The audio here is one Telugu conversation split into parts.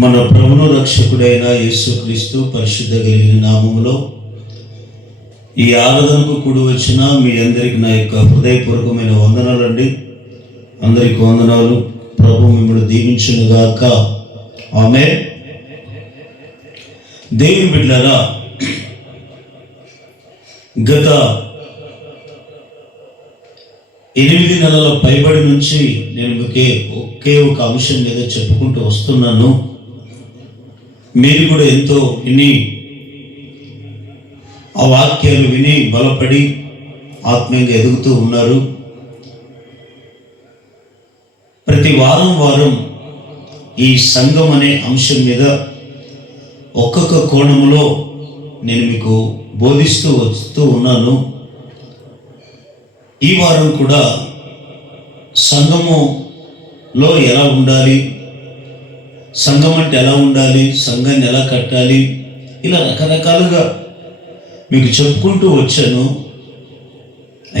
మన ప్రభువు రక్షకుడైన యేసుక్రీస్తు పరిశుద్ధ కలిగిన నామములో ఈ ఆరాధనకు కూడి వచ్చిన మీ అందరికి నా యొక్క హృదయపూర్వకమైన వందనాలండి. అందరికి వందనాలు. ప్రభు మిమ్మల్ని దీవించునుగాక. ఆమేన్. దేవుని బిడ్డలారా, గత 8 నెలల పైబడి నుంచి నేను ఒకే ఒక అంశం మీద చెప్పుకుంటూ వస్తున్నాను. మీరు కూడా ఎంతో విని ఆ వాక్యాలు విని బలపడి ఆత్మీయంగా ఎదుగుతూ ఉన్నారు. ప్రతి వారం ఈ సంఘం అనే అంశం మీద ఒక్కొక్క కోణంలో నేను మీకు బోధిస్తూ వస్తూ ఉన్నాను. ఈ వారం కూడా సంఘములో ఎలా ఉండాలి, సంఘం అంటే ఎలా ఉండాలి, సంఘాన్ని ఎలా కట్టాలి, ఇలా రకరకాలుగా మీకు చెప్పుకుంటూ వచ్చాను.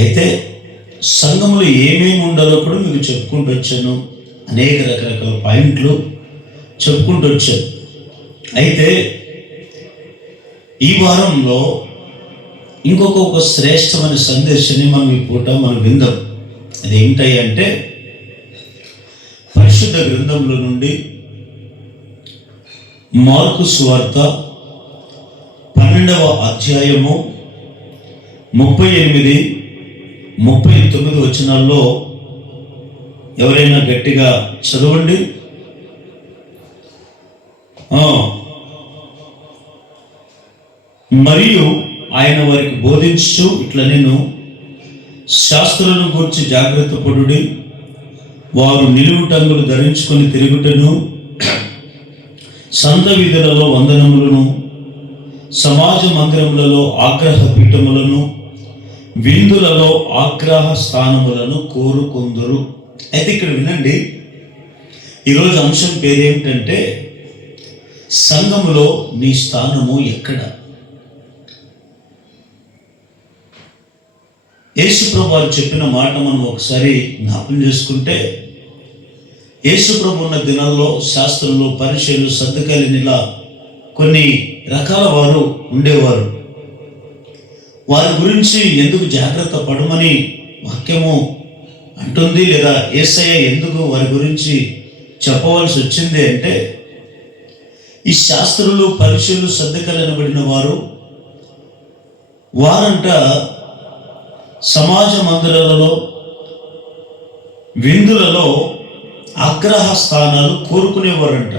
అయితే సంఘంలో ఏమేమి ఉండాలో కూడా మీకు చెప్పుకుంటూ వచ్చాను. అనేక రకరకాల పాయింట్లు చెప్పుకుంటూ వచ్చాను. అయితే ఈ వారంలో ఇంకొక శ్రేష్టమైన సందేశాన్ని మనం ఈ పూట విందాం. అది ఏమిటంటే పరిశుద్ధ గ్రంథంలో నుండి మార్కు సువార్త 12వ అధ్యాయము 38, 39 వచనాల్లో ఎవరైనా గట్టిగా చదవండి. మరియు ఆయన వారికి బోధించు ఇట్లా, నేను శాస్త్రులను గూర్చి జాగ్రత్త పడుడి, వారు నిలువుటంగులు ధరించుకొని తిరుగుటను, సంత వీధులలో వందనములను, సమాజ మందిరములలో ఆగ్రహ పీఠములను, విందులలో ఆగ్రహ స్థానములను కోరుకొందురు. అయితే ఇక్కడ వినండి, ఈరోజు అంశం పేరేమిటంటే సంఘములో నీ స్థానము ఎక్కడ? యేసుప్రభు వారు చెప్పిన మాట మనం ఒకసారి జ్ఞాపకం చేసుకుంటే, యేసుప్రభు ఉన్న దినాల్లో శాస్త్రంలో పరిచయులు, సద్దకాయలు, ఇలా కొన్ని రకాల వారు ఉండేవారు. వారి గురించి ఎందుకు జాగ్రత్త పడమని వాక్యము అంటుంది, లేదా యేసయ్య ఎందుకు వారి గురించి చెప్పవలసి వచ్చింది అంటే, ఈ శాస్త్రులు, పరిచయులు, సద్దకాయలు అనబడిన వారంట సమాజ మందిరాలలో, విందులలో ఆగ్రహ స్థానాలు కోరుకునేవారంట.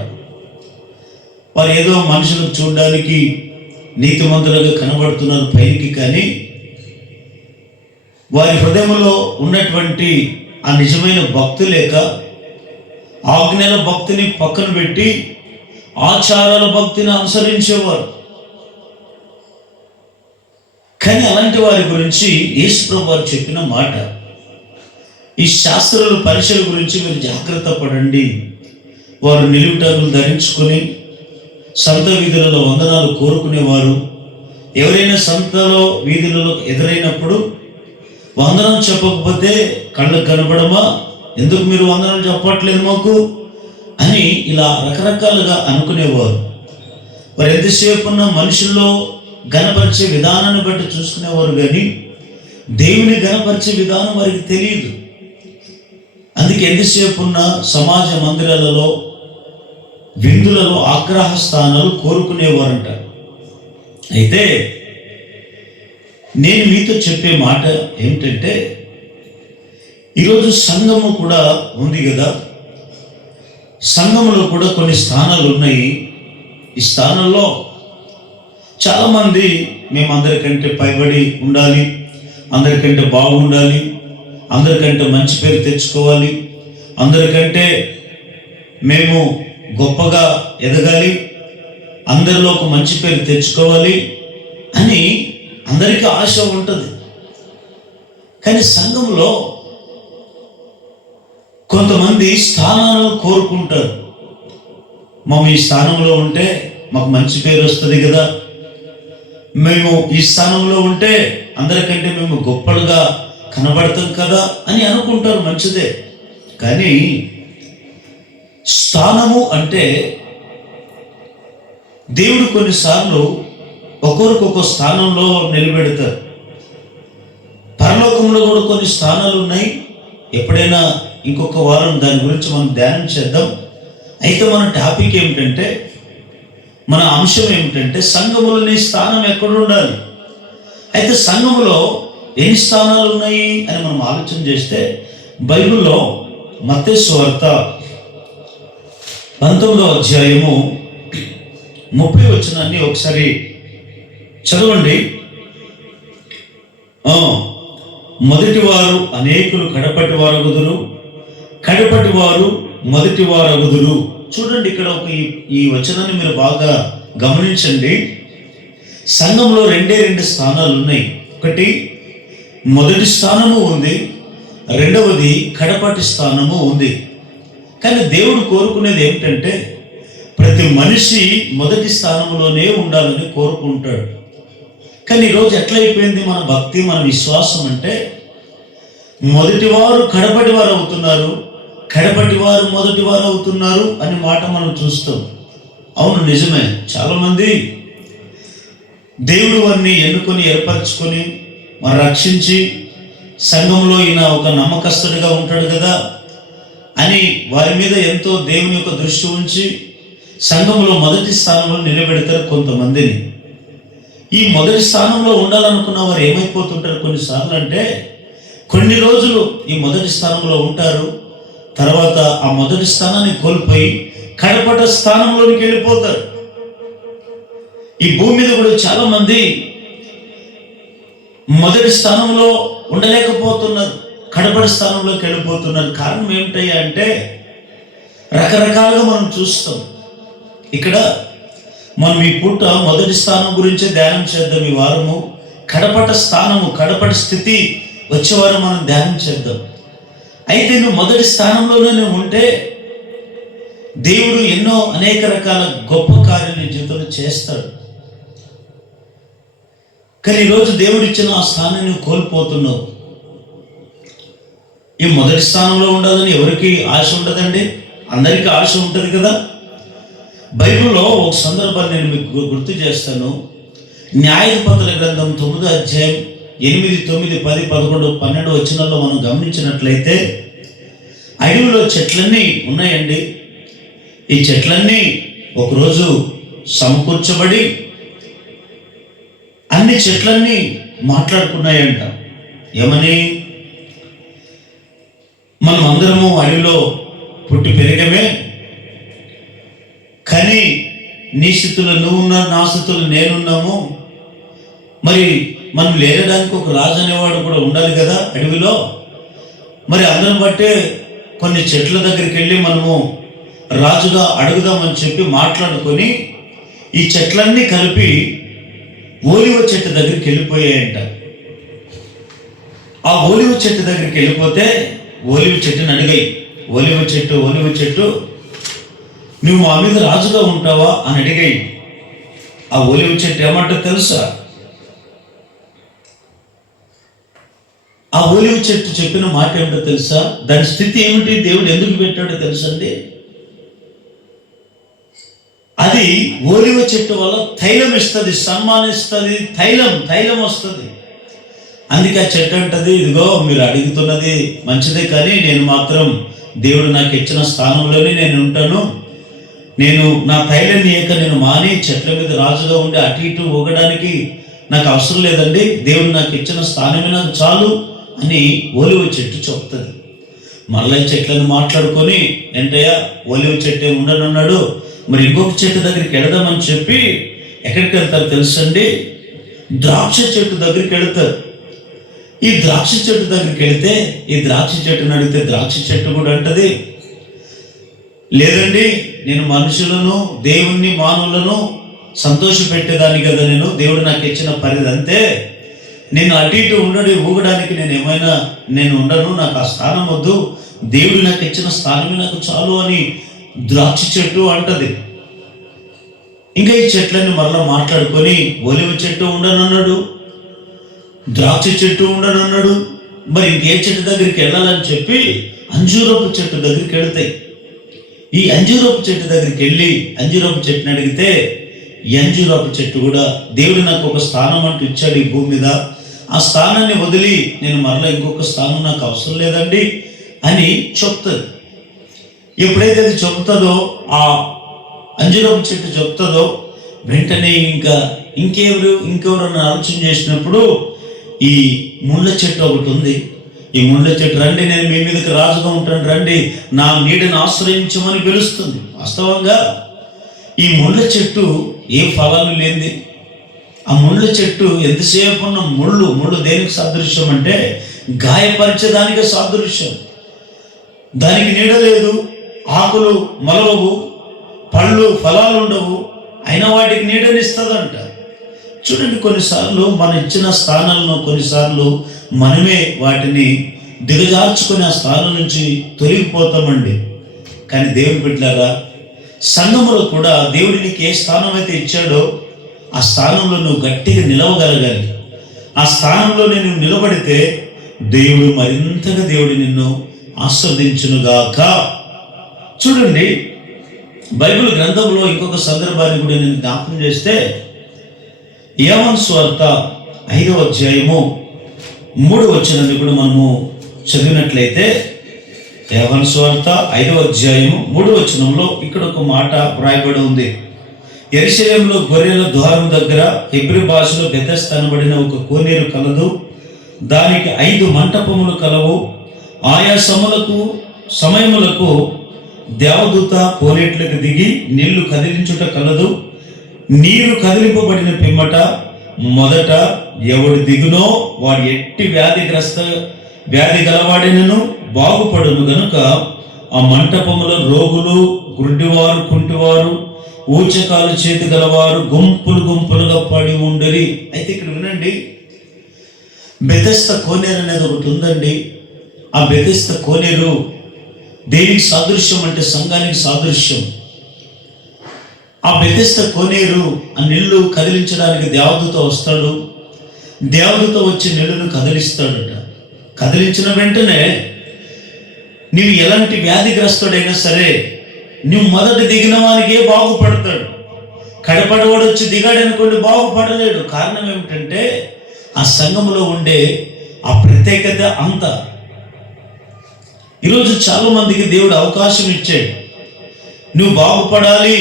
వారు ఏదో మనుషులకు చూడడానికి నీతిమంతులుగా కనబడుతున్నారు పైకి, కానీ వారి హృదయంలో ఉన్నటువంటి ఆ నిజమైన భక్తి లేక, ఆజ్ఞల భక్తిని పక్కన పెట్టి ఆచారాల భక్తిని అనుసరించేవారు. కానీ అలాంటి వారి గురించి యేసుప్రభు వారు చెప్పిన మాట, ఈ శాస్త్రులు, పరిచయుల గురించి మీరు జాగ్రత్త పడండి. వారు నిలువుటంగులు ధరించుకొని సంత వీధులలో వందనాలు కోరుకునేవారు. ఎవరైనా సంతలో వీధులలో ఎదురైనప్పుడు వందనం చెప్పకపోతే కళ్ళకు కనపడమా, ఎందుకు మీరు వందనం చెప్పట్లేదు మాకు అని ఇలా రకరకాలుగా అనుకునేవారు. వారు ఎంతసేపు ఉన్న మనుషుల్లో గణపరిచే విధానాన్ని బట్టి చూసుకునేవారు, కానీ దేవుని గణపరిచే విధానం వారికి తెలియదు. అందుకే ఎంతసేపు ఉన్న సమాజ మందిరాలలో, విందులలో ఆగ్రహ స్థానాలు కోరుకునేవారంట. అయితే నేను మీతో చెప్పే మాట ఏమిటంటే, ఈరోజు సంఘము కూడా ఉంది కదా, సంఘములో కూడా కొన్ని స్థానాలు ఉన్నాయి. ఈ స్థానంలో చాలామంది మేము అందరికంటే పైబడి ఉండాలి, అందరికంటే బాగుండాలి, అందరికంటే మంచి పేరు తెచ్చుకోవాలి, అందరికంటే మేము గొప్పగా ఎదగాలి, అందరిలో ఒక మంచి పేరు తెచ్చుకోవాలి అని అందరికీ ఆశ ఉంటుంది. కానీ సంఘంలో కొంతమంది స్థానాలను కోరుకుంటారు. మేము ఈ స్థానంలో ఉంటే మాకు మంచి పేరు వస్తుంది కదా, మేము ఈ స్థానంలో ఉంటే అందరికంటే మేము గొప్పలుగా కనబడతాం కదా అని అనుకుంటారు. మంచిదే, కానీ స్థానము అంటే దేవుడు కొన్నిసార్లు ఒక్కొక్క స్థానంలో నిలబెడతారు. పరలోకంలో కూడా కొన్ని స్థానాలు ఉన్నాయి. ఎప్పుడైనా ఇంకొక వారం దాని గురించి మనం ధ్యానం చేద్దాం. అయితే మన టాపిక్ ఏమిటంటే, మన అంశం ఏమిటంటే, సంఘములో నీ స్థానం ఎక్కడ ఉండాలి. అయితే సంఘములో ఎన్ని స్థానాలు ఉన్నాయి అని మనం ఆలోచన చేస్తే, బైబిల్లో మత్తయి సువార్త 19వ అధ్యాయము 30 వచనాన్ని ఒకసారి చదవండి. మొదటి వారు అనేకులు కడపటి వారగుదురు, కడపటి వారు మొదటి వారగుదురు. చూడండి, ఇక్కడ ఈ వచనాన్ని మీరు బాగా గమనించండి. సంఘంలో రెండు స్థానాలు ఉన్నాయి. ఒకటి మొదటి స్థానము ఉంది, రెండవది కడపటి స్థానము ఉంది. కానీ దేవుడు కోరుకునేది ఏమిటంటే, ప్రతి మనిషి మొదటి స్థానంలోనే ఉండాలని కోరుకుంటాడు. కానీ ఈరోజు ఎట్లయిపోయింది మన భక్తి, మన విశ్వాసం అంటే, మొదటి వారు కడపటి వారు అవుతున్నారు, కడపటి వారు మొదటి వారు అవుతున్నారు అనే మాట మనం చూస్తాం. అవును, నిజమే. చాలామంది దేవుడు వారిని ఎన్నుకొని ఏర్పరచుకొని మరి రక్షించి, సంఘంలో ఈయన ఒక నమ్మకస్తుడిగా ఉంటాడు కదా అని వారి మీద ఎంతో దేవుని యొక్క దృష్టి ఉంచి సంఘంలో మొదటి స్థానంలో నిలబెడతారు కొంతమందిని. ఈ మొదటి స్థానంలో ఉండాలనుకున్న వారు ఏమైపోతుంటారు కొన్నిసార్లు అంటే, కొన్ని రోజులు ఈ మొదటి స్థానంలో ఉంటారు, తర్వాత ఆ మొదటి స్థానాన్ని కోల్పోయి కడపట స్థానంలోనికి వెళ్ళిపోతారు. ఈ భూమి మీద కూడా చాలా మంది మొదటి స్థానంలో ఉండలేకపోతున్నారు, కడపటి స్థానంలోకి వెళ్ళిపోతున్నారు. కారణం ఏమిటయ్యా అంటే, రకరకాలుగా మనం చూస్తాం. ఇక్కడ మనం ఈ పూట మొదటి స్థానం గురించే ధ్యానం చేద్దాం. ఈ వారము కడపట స్థానము, కడపటి స్థితి వచ్చేవారు మనం ధ్యానం చేద్దాం. అయితే నువ్వు మొదటి స్థానంలోనే ఉంటే దేవుడు ఎన్నో అనేక రకాల గొప్ప కార్యాలు నీ జీవితంలో చేస్తాడు. కానీ ఈరోజు దేవుడు ఇచ్చిన ఆ స్థానాన్ని నువ్వు కోల్పోతున్నావు. ఈ మొదటి స్థానంలో ఉండాలని ఎవరికి ఆశ ఉండదండి, అందరికీ ఆశ ఉంటుంది కదా. బైబిల్లో ఒక సందర్భాన్ని నేను మీకు గుర్తు చేస్తాను. న్యాయాధిపతుల గ్రంథం 9వ అధ్యాయం 8, 9, 10, 11, 12 వచనాల్లో మనం గమనించినట్లయితే, అడవిలో చెట్లన్నీ ఉన్నాయండి. ఈ చెట్లన్నీ ఒకరోజు సమకూర్చబడి అన్ని చెట్లన్నీ మాట్లాడుకున్నాయంట. ఏమని? మనం అందరము అడవిలో పుట్టి పెరిగమే, కానీ నీ స్థితిలో నువ్వు ఉన్నావు, నా స్థితిలో నేనున్నాము. మరి మనం లేరడానికి ఒక రాజు అనేవాడు కూడా ఉండాలి కదా అడవిలో. మరి అందరం బట్టే కొన్ని చెట్ల దగ్గరికి వెళ్ళి మనము రాజుగా అడుగుదామని చెప్పి మాట్లాడుకొని ఈ చెట్లన్నీ కలిపి ఓలివ చెట్టు దగ్గరికి వెళ్ళిపోయాయంట. ఆ ఓలివ చెట్టు దగ్గరికి వెళ్ళిపోతే ఓలివ చెట్టుని అడిగాయి, ఓలివ చెట్టు నువ్వు మా మీద రాజుగా ఉంటావా అని అడిగాయి. ఆ ఓలివ చెట్టు ఏమంటో తెలుసా? ఆ ఓలివ చెట్టు చెప్పిన మాట ఏమిటో తెలుసా? దాని స్థితి ఏమిటి, దేవుడు ఎందుకు పెట్టాడో తెలుసండి. అది ఓలివ చెట్టు వల్ల తైలం ఇస్తుంది, సన్మానిస్తుంది, తైలం వస్తుంది. అందుకే ఆ చెట్టు అంటది, ఇదిగో మీరు అడుగుతున్నది మంచిదే, కానీ నేను మాత్రం దేవుడు నాకు ఇచ్చిన స్థానంలోనే నేను ఉంటాను. నేను నా తైలాన్ని నేను మాని చెట్ల మీద రాజుగా ఉండి అటు ఇటు ఊగడానికి నాకు అవసరం లేదండి, దేవుడు నాకు ఇచ్చిన స్థానమే నాకు చాలు అని ఓలివ చెట్టు చెప్తుంది. మళ్ళీ చెట్లను మాట్లాడుకొని, ఏంటయ్యా ఓలివ చెట్టు ఉండనన్నాడు, మరి ఇంకొక చెట్టు దగ్గరికి వెళదామని చెప్పి ఎక్కడికి వెళ్తారు తెలుసండి? ద్రాక్ష చెట్టు దగ్గరికి వెళతారు. ఈ ద్రాక్ష చెట్టు దగ్గరికి వెళితే ఈ ద్రాక్ష చెట్టుని అడిగితే ద్రాక్ష చెట్టు కూడా అంటది, లేదండి నేను మనుషులను, దేవుణ్ణి, మానవులను సంతోష పెట్టేదాన్ని కదా, దేవుడు నాకు ఇచ్చిన పరిధి అంతే, నేను అటు ఇటు ఊగడానికి నేను ఉండను, నాకు ఆ స్థానం వద్దు, దేవుడు నాకు ఇచ్చిన స్థానమే నాకు చాలు అని ద్రాక్ష చెట్టు అంటది. ఇంకా ఈ చెట్లన్నీ మరలా మాట్లాడుకొని ఒలివ చెట్టు ఉండనన్నాడు, ద్రాక్ష చెట్టు ఉండనన్నాడు, మరి ఇంకే చెట్టు దగ్గరికి వెళ్ళాలని చెప్పి అంజూరపు చెట్టు దగ్గరికి వెళ్తాయి. ఈ అంజూరపు చెట్టు దగ్గరికి వెళ్ళి అంజూరపు చెట్టుని అడిగితే అంజూరపు చెట్టు కూడా దేవుడు నాకు ఒక స్థానం అంటూ ఇచ్చాడు ఈ భూమి మీద, ఆ స్థానాన్ని వదిలి నేను మరలా ఇంకొక స్థానం నాకు అవసరం లేదండి అని చెప్తుంది. ఎప్పుడైతే అది చెప్తుందో, ఆ అంజూరపు చెట్టు చెప్తుందో, వెంటనే ఇంకెవరన్నా ఆలోచన చేసినప్పుడు ఈ ముళ్ళ చెట్టు ఒకటి ఉంది. ఈ ముళ్ళ చెట్టు, రండి నేను మీ మీదకి రాజుగా ఉంటాను, రండి నా నీడని ఆశ్రయించమని పిలుస్తుంది. వాస్తవంగా ఈ ముళ్ళ చెట్టు ఏ ఫలాలు లేనిది. ఆ ముళ్ళ చెట్టు ఎంతసేపు ఉన్న ముళ్ళు దేనికి సాదృశ్యం అంటే గాయపరిచేదానికి సాదృశ్యం. దానికి నీడ లేదు, ఆకులు మొలవవు, పళ్ళు ఫలాలు ఉండవు, అయినా వాటికి నీడనిస్తుందంట. చూడండి, కొన్నిసార్లు మనం ఇచ్చిన స్థానాలను కొన్నిసార్లు మనమే వాటిని దిగజార్చుకుని ఆ స్థానం నుంచి తొలగిపోతామండి. కానీ దేవుని బిడ్డలారా, సంఘములో కూడా దేవుడు నీకు ఏ స్థానం అయితే ఇచ్చాడో ఆ స్థానంలో నువ్వు గట్టిగా నిలవగలగాలి. ఆ స్థానంలో నేను నిలబడితే దేవుడు మరింతగా దేవుడు నిన్ను ఆస్వాదించునుగాక. చూడండి, బైబిల్ గ్రంథంలో ఇంకొక సందర్భాన్ని కూడా నేను జ్ఞాపకం చేస్తే, యోహాను సువార్త 5వ అధ్యాయము 3వ వచనాన్ని కూడా మనము చదివినట్లయితే, యోహాను సువార్త 5వ అధ్యాయము 3వ వచనంలో ఇక్కడ ఒక మాట వ్రాయబడి ఉంది. యెరూషలేములో గొర్రెల ద్వారం దగ్గర హెబ్రీ భాషలో బెతెస్దా అనబడిన ఒక కోనేరు కలదు. దానికి 5 మంటపములు కలవు. ఆయా సమయములకు దేవదూత కోనేట్లకు దిగి నీళ్లు కదిలించుట కలదు. నీరు కదిలింపబడిన పిమ్మట మొదట ఎవడు దిగునో వాడు ఎట్టి వ్యాధి గలవాడినను బాగుపడును గనుక ఆ మంటపములో రోగులు, గుడ్డివారు, కుంటివారు, ఊచకాలు చేతి గలవారు గుంపులుగా పడి ఉండరి. అయితే ఇక్కడ వినండి, బెతెస్దా కోనేరు అనేది ఒకటి ఉందండి. ఆ బెతెస్దా కోనేరు దేనికి సాదృశ్యం అంటే సంఘానికి సాదృశ్యం. ఆ బెతెస్దా కోనేరు ఆ నీళ్లు కదిలించడానికి దేవదూత వస్తాడు. దేవదూత వచ్చి నీళ్లను కదిలిస్తాడట. కదిలించిన వెంటనే నీవు ఎలాంటి వ్యాధిగ్రస్తుడైనా సరే, నువ్వు మొదట దిగిన వానికే బాగుపడతాడు. కడపడవాడు వచ్చి దిగాడనుకోండి, బాగుపడలేడు. కారణం ఏమిటంటే ఆ సంఘములో ఉండే ఆ ప్రత్యేకత అంత. ఈరోజు చాలా మందికి దేవుడు అవకాశం ఇచ్చాడు. నువ్వు బాగుపడాలి,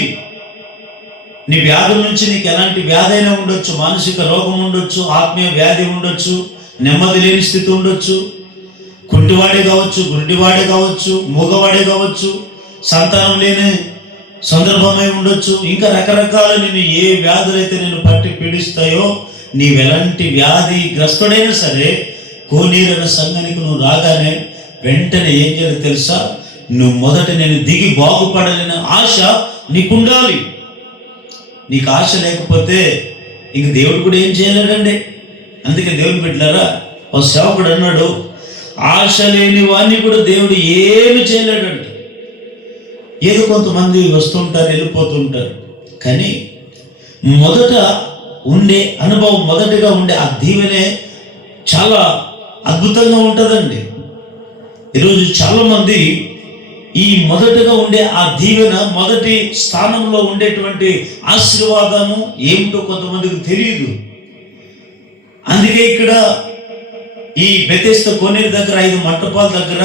నీ వ్యాధుల నుంచి నీకు ఎలాంటి వ్యాధి అయినా ఉండొచ్చు, మానసిక రోగం ఉండొచ్చు, ఆత్మీయ వ్యాధి ఉండొచ్చు, నెమ్మది లేని స్థితి ఉండొచ్చు, కుంటివాడే కావచ్చు, గుడ్డివాడే కావచ్చు, మూగవాడే కావచ్చు, సంతానం లేని సందర్భమై ఉండొచ్చు, ఇంకా రకరకాల నేను ఏ వ్యాధులైతే నేను పట్టి పీడిస్తాయో, నీవెలాంటి వ్యాధిగ్రస్తుడైనా సరే కోనేరు అనే సంఘానికి నువ్వు రాగానే వెంటనే ఏం చేయాలి తెలుసా? నువ్వు మొదట నేను దిగి బాగుపడాలనే ఆశ నీకుండాలి. నీకు ఆశ లేకపోతే ఇంక దేవుడు కూడా ఏం చేయలేడండి. అందుకే దేవుని బిడ్డలారా, ఓ సేవకుడు అన్నాడు, ఆశ లేని వాడిని కూడా దేవుడు ఏమి చేయలేడంట. ఏదో కొంతమంది వస్తుంటారు, వెళ్ళిపోతుంటారు, కానీ మొదట ఉండే అనుభవం, మొదటిగా ఉండే ఆ దీవెనే చాలా అద్భుతంగా ఉంటుందండి. ఈరోజు చాలామంది ఈ మొదటగా ఉండే ఆ దీవెన, మొదటి స్థానంలో ఉండేటువంటి ఆశీర్వాదము ఏమిటో కొంతమందికి తెలియదు. అందుకే ఇక్కడ ఈ బెతెస్దా కోనేరు దగ్గర 5 మంటపాల దగ్గర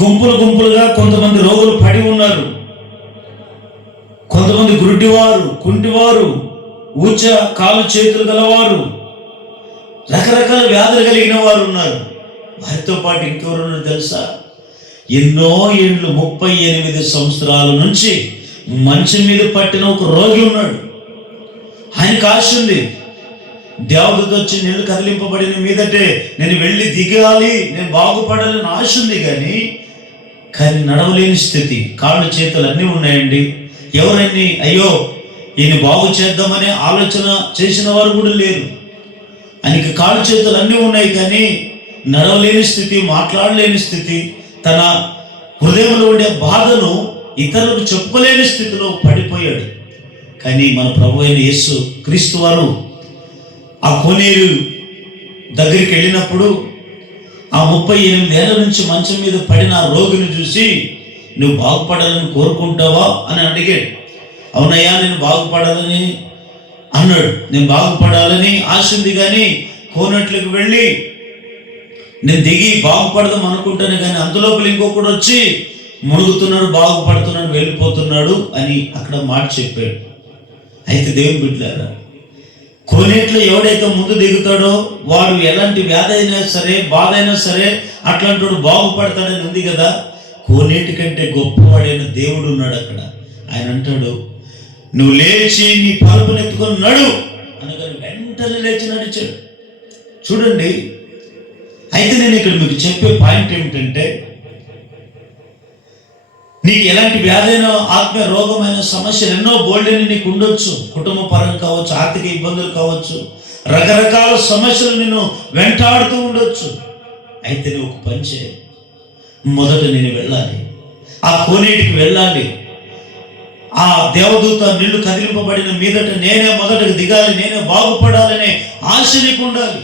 గుంపులుగా కొంతమంది రోగులు పడి ఉన్నారు. కొంతమంది గుడ్డివారు, కుంటివారు, ఊచ కాలు చేతులు గలవారు, రకరకాల వ్యాధులు కలిగిన వారు ఉన్నారు. వారితో పాటు ఇంకెవరున్నారు తెలుసా? ఎన్నో ఏళ్ళు 38 సంవత్సరాల నుంచి మంచం మీద పట్టిన ఒక రోగి ఉన్నాడు. ఆయనకు ఆశ ఉంది. దేవదూత వచ్చి నీళ్లు కదిలింపబడిన మీదటే నేను వెళ్ళి దిగాలి, నేను బాగుపడాలని ఆశ ఉంది, కానీ నడవలేని స్థితి. కాళ్ళు చేతులు అన్నీ ఉన్నాయండి. ఎవరన్నీ అయ్యో ఈయన బాగు చేద్దామనే ఆలోచన చేసిన వారు కూడా లేరు. ఆయనకి కాళ్ళు చేతులు అన్నీ ఉన్నాయి, కానీ నడవలేని స్థితి, మాట్లాడలేని స్థితి, తన హృదయంలో ఉండే బాధను ఇతరులకు చెప్పుకోలేని స్థితిలో పడిపోయాడు. కానీ మన ప్రభు అయిన యేసు క్రీస్తు వారు ఆ కోనేరు దగ్గరికి వెళ్ళినప్పుడు ఆ 38 ఏళ్ల నుంచి మంచం మీద పడిన ఆ రోగిని చూసి, నువ్వు బాగుపడాలని కోరుకుంటావా అని అడిగాడు. అవునయ్యా నేను బాగుపడాలని అన్నాడు. నేను బాగుపడాలని ఆశ ఉంది, కానీ కోనేట్లకు వెళ్ళి నేను దిగి బాగుపడదాం అనుకుంటాను, కానీ అంతలోపల ఇంకొకడు వచ్చి మునుగుతున్నాడు, బాగుపడుతున్నాడు, వెళ్ళిపోతున్నాడు అని అక్కడ మాట చెప్పాడు. అయితే దేవుని బిడ్డలారా, కోనేట్లో ఎవడైతే ముందు దిగుతాడో వాడు ఎలాంటి వ్యాధి అయినా సరే, బాధ అయినా సరే అట్లాంటి వాడు బాగుపడతాడని ఉంది కదా. కోనేటి కంటే గొప్పవాడైన దేవుడు ఉన్నాడు అక్కడ. ఆయన అంటాడు, నువ్వు లేచి నీ పరుపును ఎత్తుకొని నడు అనగానే వెంటనే లేచి నడిచాడు. చూడండి, అయితే నేను ఇక్కడ మీకు చెప్పే పాయింట్ ఏమిటంటే, నీకు ఎలాంటి వ్యాధైన, ఆత్మీయ రోగమైన సమస్యలు ఎన్నో బోల్డని నీకు ఉండొచ్చు. కుటుంబ పరం కావచ్చు, ఆర్థిక ఇబ్బందులు కావచ్చు, రకరకాల సమస్యలు నిన్ను వెంటాడుతూ ఉండొచ్చు. అయితే నువ్వు ఒక పని చేయి, మొదట నేను వెళ్ళాలి, ఆ కోనేటికి వెళ్ళాలి. ఆ దేవదూత నిన్ను కదిలింపబడిన మీదట నేనే మొదటకు దిగాలి, నేనే బాగుపడాలనే ఆశ నీకు ఉండాలి.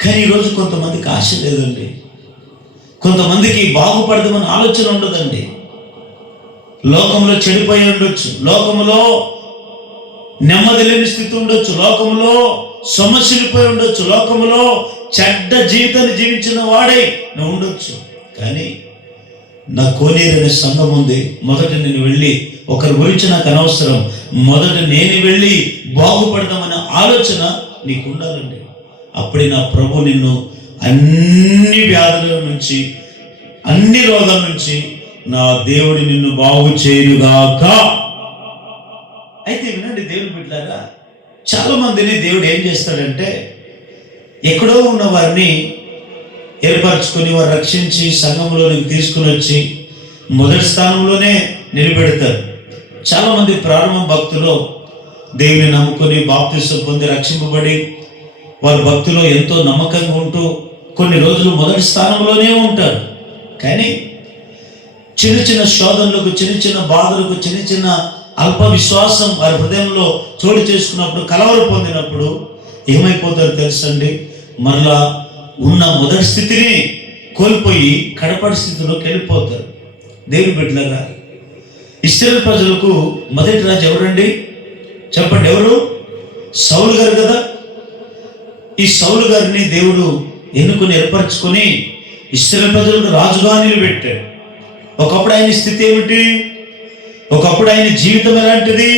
కానీ ఈరోజు కొంతమందికి ఆశ లేదండి, కొంతమందికి బాగుపడదామని ఆలోచన ఉండదండి. లోకంలో చెడిపోయి ఉండొచ్చు, లోకంలో నెమ్మది లేని స్థితి ఉండొచ్చు, లోకంలో సమస్యలిపోయి ఉండొచ్చు, లోకంలో చెడ్డ జీవితాన్ని జీవించిన వాడై నువ్వు ఉండొచ్చు. కానీ నా కోనేరు అనే సంఘం ఉంది, మొదట నేను వెళ్ళి, ఒకరి గురించి నాకు అనవసరం, మొదట నేను వెళ్ళి బాగుపడదామనే ఆలోచన నీకు ఉండాలండి. అప్పుడే నా ప్రభు నిన్ను అన్ని వ్యాధుల నుంచి, అన్ని రోగాల నుంచి నా దేవుడు నిన్ను బాగు చేయుగాక. అయితే వినండి దేవుని బిడ్డలారా, చాలా మందిని దేవుడు ఏం చేస్తాడంటే, ఎక్కడో ఉన్న వారిని ఏర్పరచుకొని వారు రక్షించి సంఘంలోనికి తీసుకుని వచ్చి మొదటి స్థానంలోనే నిలబెడతారు. చాలామంది ప్రారంభ భక్తులు దేవుని నమ్ముకొని బాప్తిసం పొంది రక్షింపబడి వారు భక్తిలో ఎంతో నమ్మకంగా ఉంటూ కొన్ని రోజులు మొదటి స్థానంలోనే ఉంటారు. కానీ చిన్న చిన్న శోధనలకు, చిన్న చిన్న బాధలకు, చిన్న చిన్న అల్ప విశ్వాసం వారి హృదయంలో చోటు చేసుకున్నప్పుడు, కలవర పొందినప్పుడు ఏమైపోతారో తెలుసండి, మరలా ఉన్న మొదటి స్థితిని కోల్పోయి కడపడి స్థితిలోకి వెళ్ళిపోతారు. దేవుని బిడ్డలారా, ఇశ్రాయేలు ప్రజలకు మొదటి రాజు ఎవరండి చెప్పండి? ఎవరు? సౌలు గారు కదా. ఈ సౌలు గారిని దేవుడు ఎన్నుకొని ఏర్పరచుకొని ఇశ్రాయేలు ప్రజలకు రాజుగా నిలబెట్టాడు. ఒకప్పుడు ఆయన స్థితి ఏమిటి? ఒకప్పుడు ఆయన జీవితం ఎలాంటిది?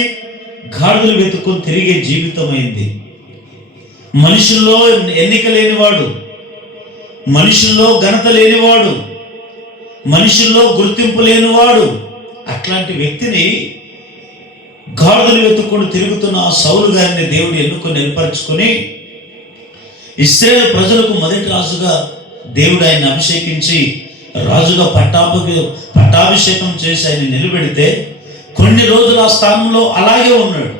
గాడిదలు వెతుక్కొని తిరిగే జీవితం అయింది. మనుషుల్లో ఎన్నిక లేనివాడు, మనుషుల్లో ఘనత లేనివాడు, మనుషుల్లో గుర్తింపు లేనివాడు, అట్లాంటి వ్యక్తిని గాడిదలు వెతుక్కొని తిరుగుతున్న ఆ సౌలు గారిని దేవుడు ఎన్నుకొని ఏర్పరచుకొని ఇశ్రాయేలు ప్రజలకు మొదటి రాజుగా దేవుడు ఆయన అభిషేకించి రాజుగా పట్టాభిషేకం చేసి ఆయన నిలబెడితే కొన్ని రోజులు ఆ స్థానంలో అలాగే ఉన్నాడు.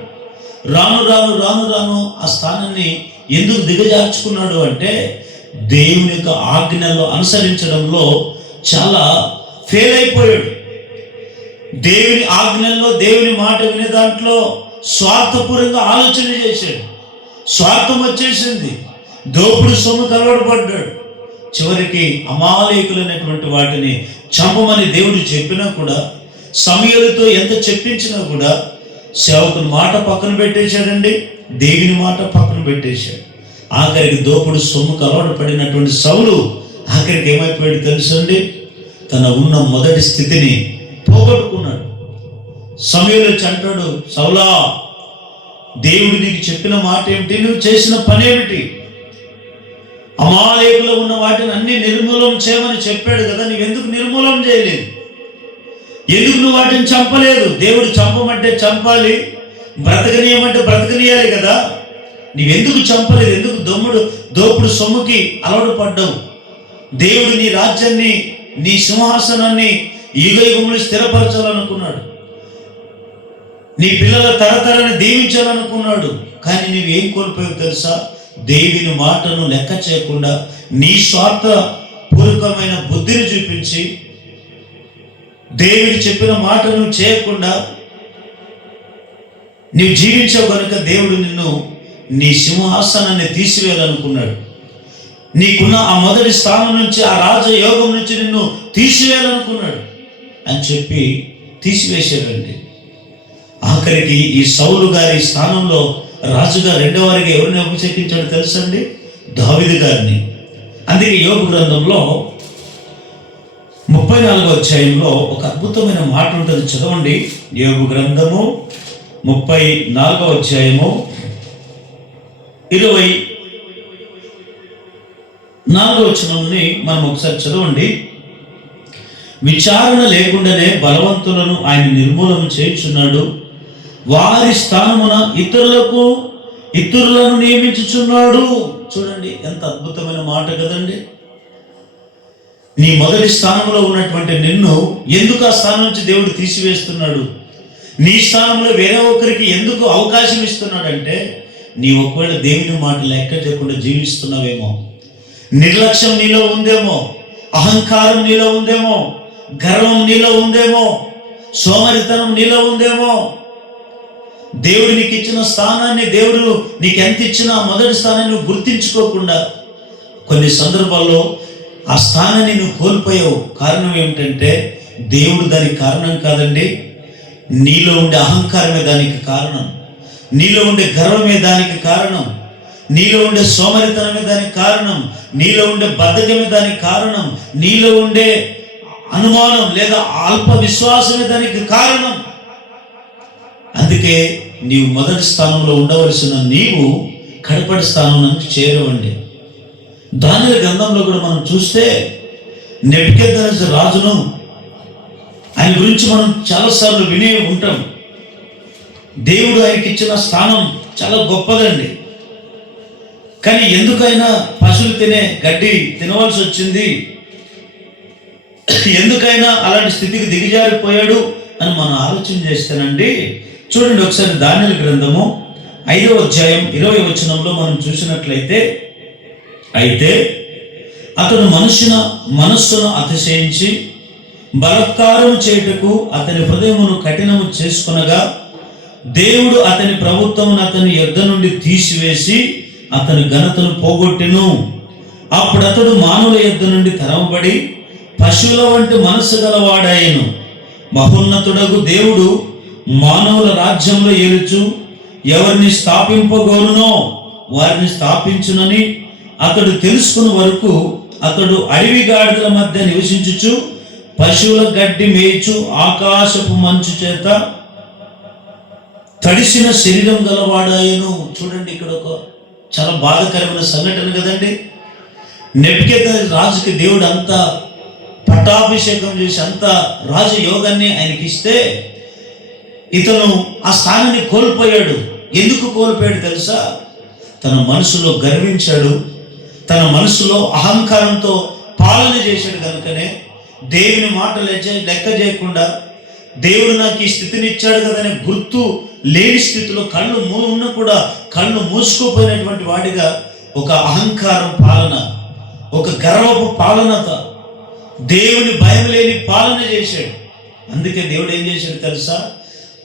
రాను రాను రాను రాను ఆ స్థానాన్ని ఎందుకు దిగజార్చుకున్నాడు అంటే, దేవుని యొక్క ఆజ్ఞల్లో అనుసరించడంలో చాలా ఫెయిల్ అయిపోయాడు. దేవుని ఆజ్ఞల్లో, దేవుని మాట వినే దాంట్లో స్వార్థపూర్వకంగా ఆలోచన చేశాడు. స్వార్థం వచ్చేసింది, దోపుడు సొమ్ము కలవడపడ్డాడు. చివరికి అమాలేకులైనటువంటి వాటిని చంపమని దేవుడు చెప్పినా కూడా, సమూయేలుతో ఎంత చెప్పించినా కూడా సేవకుని మాట పక్కన పెట్టేశాడండి, దేవుని మాట పక్కన పెట్టేశాడు. ఆఖరికి దోపుడు సొమ్ము కలవడ పడినటువంటి సౌలు ఆఖరికి ఏమైపోయాడు తెలుసండి? తన ఉన్న మొదటి స్థితిని పోగొట్టుకున్నాడు. సమూయేలు వచ్చి అంటాడు, సౌలా, దేవుడు నీకు చెప్పిన మాట ఏమిటి? నువ్వు చేసిన పని ఏమిటి? అమాలేకులో ఉన్న వాటిని అన్ని నిర్మూలన చేయమని చెప్పాడు కదా, నువ్వెందుకు నిర్మూలన చేయలేదు? ఎందుకు నువ్వు వాటిని చంపలేదు? దేవుడు చంపమంటే చంపాలి, బ్రతకనీయమంటే బ్రతకనీయాలి కదా. నీవెందుకు చంపలేదు? ఎందుకు దోపుడు సొమ్ముకి అలవాటు పడ్డావు? దేవుడు నీ రాజ్యాన్ని, నీ సింహాసనాన్ని యుగయుగములు స్థిరపరచాలనుకున్నాడు, నీ పిల్లల తరతరాన్ని దీవించాలనుకున్నాడు. కానీ నువ్వేం కోల్పోయావు తెలుసా? దేవుని మాటను లెక్క చేయకుండా నీ స్వార్థ పూర్వకమైన బుద్ధిని చూపించి దేవుడు చెప్పిన మాటను చేయకుండా నీవు జీవించావు కనుక దేవుడు నిన్ను నీ సింహాసనాన్ని తీసివేయాలనుకున్నాడు. నీకున్న ఆ మొదటి స్థానం నుంచి, ఆ రాజయోగం నుంచి నిన్ను తీసివేయాలనుకున్నాడు అని చెప్పి తీసివేశాడండి. ఆఖరికి ఈ సౌలు గారి స్థానంలో రాజుగా రెండో వారికి ఎవరిని అభిషేకించాడో తెలుసండి? దావీదు గారిని. అందుకే యోబు గ్రంథంలో 34వ అధ్యాయంలో ఒక అద్భుతమైన మాట ఉంటుంది, చదవండి. యోబు గ్రంథము 34వ అధ్యాయము 24వ వచనాన్ని మనం ఒకసారి చదవండి. విచారణ లేకుండానే బలవంతులను ఆయన నిర్మూలన చేయుచున్నాడు, వారి స్థానమున ఇతరులను నియమించుచున్నాడు. చూడండి ఎంత అద్భుతమైన మాట కదండి. నీ మొదటి స్థానంలో ఉన్నటువంటి నిన్ను ఎందుకు ఆ స్థానం నుంచి దేవుడు తీసివేస్తున్నాడు? నీ స్థానంలో వేరే ఒకరికి ఎందుకు అవకాశం ఇస్తున్నాడంటే, నీ ఒకవేళ దేవుని మాట లెక్క చేయకుండా జీవిస్తున్నావేమో, నిర్లక్ష్యం నీలో ఉందేమో, అహంకారం నీలో ఉందేమో, గర్వం నీలో ఉందేమో, సోమరితనం నీలో ఉందేమో. దేవుడు నీకు ఇచ్చిన స్థానాన్ని, దేవుడు నీకు ఎంత ఇచ్చినా మొదటి స్థానాన్ని నువ్వు గుర్తించుకోకుండా కొన్ని సందర్భాల్లో ఆ స్థానాన్ని నువ్వు కోల్పోయావు. కారణం ఏమిటంటే, దేవుడు దానికి కారణం కాదండి. నీలో ఉండే అహంకారమే దానికి కారణం, నీలో ఉండే గర్వమే దానికి కారణం, నీలో ఉండే సోమరితనమే దానికి కారణం, నీలో ఉండే బద్ధకమే దానికి కారణం, నీలో ఉండే అనుమానం లేదా అల్ప విశ్వాసమే దానికి కారణం. అందుకే నీవు మొదటి స్థానంలో ఉండవలసిన నీవు కడపడి స్థానంలోకి చేరవండి. దానియేలు గ్రంథంలో కూడా మనం చూస్తే నెబుకద్నెజరు రాజును, ఆయన గురించి మనం చాలాసార్లు వినే ఉంటాం. దేవుడు ఆయనకి ఇచ్చిన స్థానం చాలా గొప్పదండి. కానీ ఎందుకైనా పశువులు తినే గడ్డి తినవలసి వచ్చింది, ఎందుకైనా అలాంటి స్థితికి దిగజారిపోయాడు అని మనం ఆలోచన చేస్తేనండి, చూడండి ఒకసారి దానియేలు గ్రంథము 5వ అధ్యాయం 20వ వచనంలో మనం చూసినట్లయితే, అయితే అతడు మనస్సును అతిశయించి బలత్కారం చేయుటకు అతని హృదయమును కఠినము చేసుకొనగా, దేవుడు అతని ప్రభుత్వమును అతని యొద్ద నుండి తీసివేసి అతని ఘనతను పోగొట్టెను. అప్పుడు అతడు మానవుల యొద్ద నుండి తరమబడి పశువుల వంటి మనస్సు గలవాడాయను. మహోన్నతుడగు దేవుడు మానవుల రాజ్యంలో ఏలుచు ఎవరిని స్థాపింపగోరునో వారిని స్థాపించునని అతడు తెలుసుకున్న వరకు అతడు అడవి గాడిదల మధ్య నివసించుచు పశువుల గడ్డి మేయిచు ఆకాశపు మంచు చేత తడిసిన శరీరం గలవాడాయను. చూడండి, ఇక్కడ ఒక చాలా బాధాకరమైన సంఘటన కదండి. నెబుకద్నెజరు రాజుకి దేవుడు అంత పట్టాభిషేకం చేసి అంత రాజయోగాన్ని ఆయనకి ఇస్తే ఇతను ఆ స్థానాన్ని కోల్పోయాడు. ఎందుకు కోల్పోయాడు తెలుసా? తన మనసులో గర్వించాడు, తన మనసులో అహంకారంతో పాలన చేశాడు. కనుకనే దేవుని మాట లెక్క చేయకుండా, దేవుడు నాకు ఈ స్థితిని ఇచ్చాడు కదనే గుర్తు లేని స్థితిలో కళ్ళు మూసుకోపోయినటువంటి వాడిగా ఒక అహంకారం పాలన, ఒక గర్వపు పాలనత, దేవుని భయం లేని పాలన చేశాడు. అందుకే దేవుడు ఏం చేశాడు తెలుసా?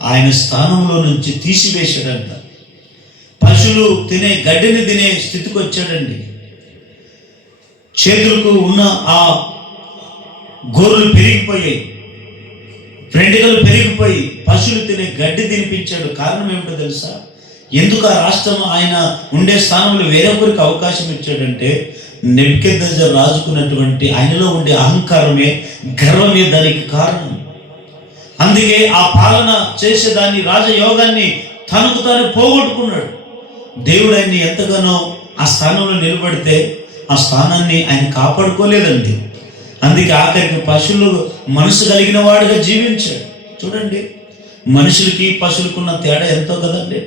ఆయన స్థానంలో నుంచి తీసివేశాడంట. పశువులు తినే గడ్డిని తినే స్థితికి వచ్చాడండి. చేతులకు ఉన్న ఆ గోర్లు పెరిగిపోయాయి, వెంట్రుకలు పెరిగిపోయి పశువులు తినే గడ్డి తినిపించాడు. కారణం ఏమిటో తెలుసా? ఎందుకు ఆ రాష్ట్రం ఆయన ఉండే స్థానంలో వేరొకరికి అవకాశం ఇచ్చాడంటే, నెబుకద్నెజరు రాజుకున్నటువంటి ఆయనలో ఉండే అహంకారమే, గర్వమే దానికి కారణం. అందుకే ఆ పాలన చేసేదాన్ని, రాజయోగాన్ని తనకు తాను పోగొట్టుకున్నాడు. దేవుడు ఆయన్ని ఎంతగానో ఆ స్థానంలో నిలబడితే ఆ స్థానాన్ని ఆయన కాపాడుకోలేదండి. అందుకే ఆఖరికి పశువులు మనసు కలిగిన వాడుగా జీవించాడు. చూడండి, మనుషులకి పశువులకున్న తేడా ఎంతో కదండి.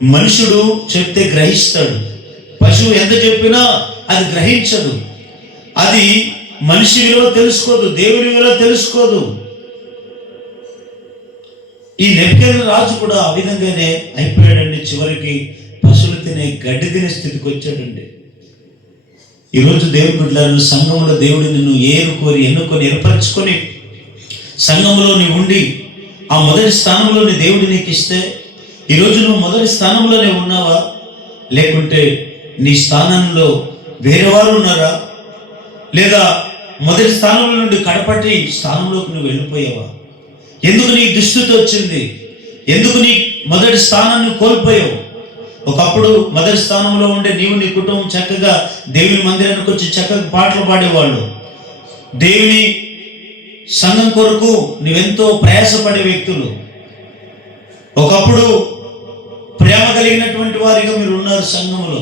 మనుషుడు చెప్తే గ్రహిస్తాడు, పశువు ఎంత చెప్పినా అది గ్రహించదు. అది మనిషి విలువ తెలుసుకోదు, దేవుని విలువ తెలుసుకోదు. ఈ నెబుకద్నెజరు రాజు కూడా ఆ విధంగానే అయిపోయాడండి. చివరికి పశువులు తినే గడ్డి తినే స్థితికి వచ్చాడండి. ఈరోజు దేవుని బిడ్డలను సంఘంలో దేవుడు నిన్ను ఎన్నుకొని ఏర్పరచుకొని సంఘంలో నీవు ఉండి ఆ మొదటి స్థానంలోని దేవుడు నీకు ఇస్తే, ఈరోజు నువ్వు మొదటి స్థానంలోనే ఉన్నావా? లేకుంటే నీ స్థానంలో వేరేవారు ఉన్నారా? లేదా మొదటి స్థానంలో నుండి కడపటి స్థానంలోకి నువ్వు వెళ్ళిపోయావా? ఎందుకు నీ దుస్థితి వచ్చింది? ఎందుకు నీ మొదటి స్థానాన్ని కోల్పోయావు? ఒకప్పుడు మొదటి స్థానంలో ఉండే నీవు, నీ కుటుంబం చక్కగా దేవుని మందిరానికి వచ్చి చక్కగా పాటలు పాడేవాళ్ళు. దేవుని సంఘం కొరకు నువ్వెంతో ప్రయాసపడే వ్యక్తులు. ఒకప్పుడు ప్రేమ కలిగినటువంటి వారిగా మీరు ఉన్నారు సంఘంలో.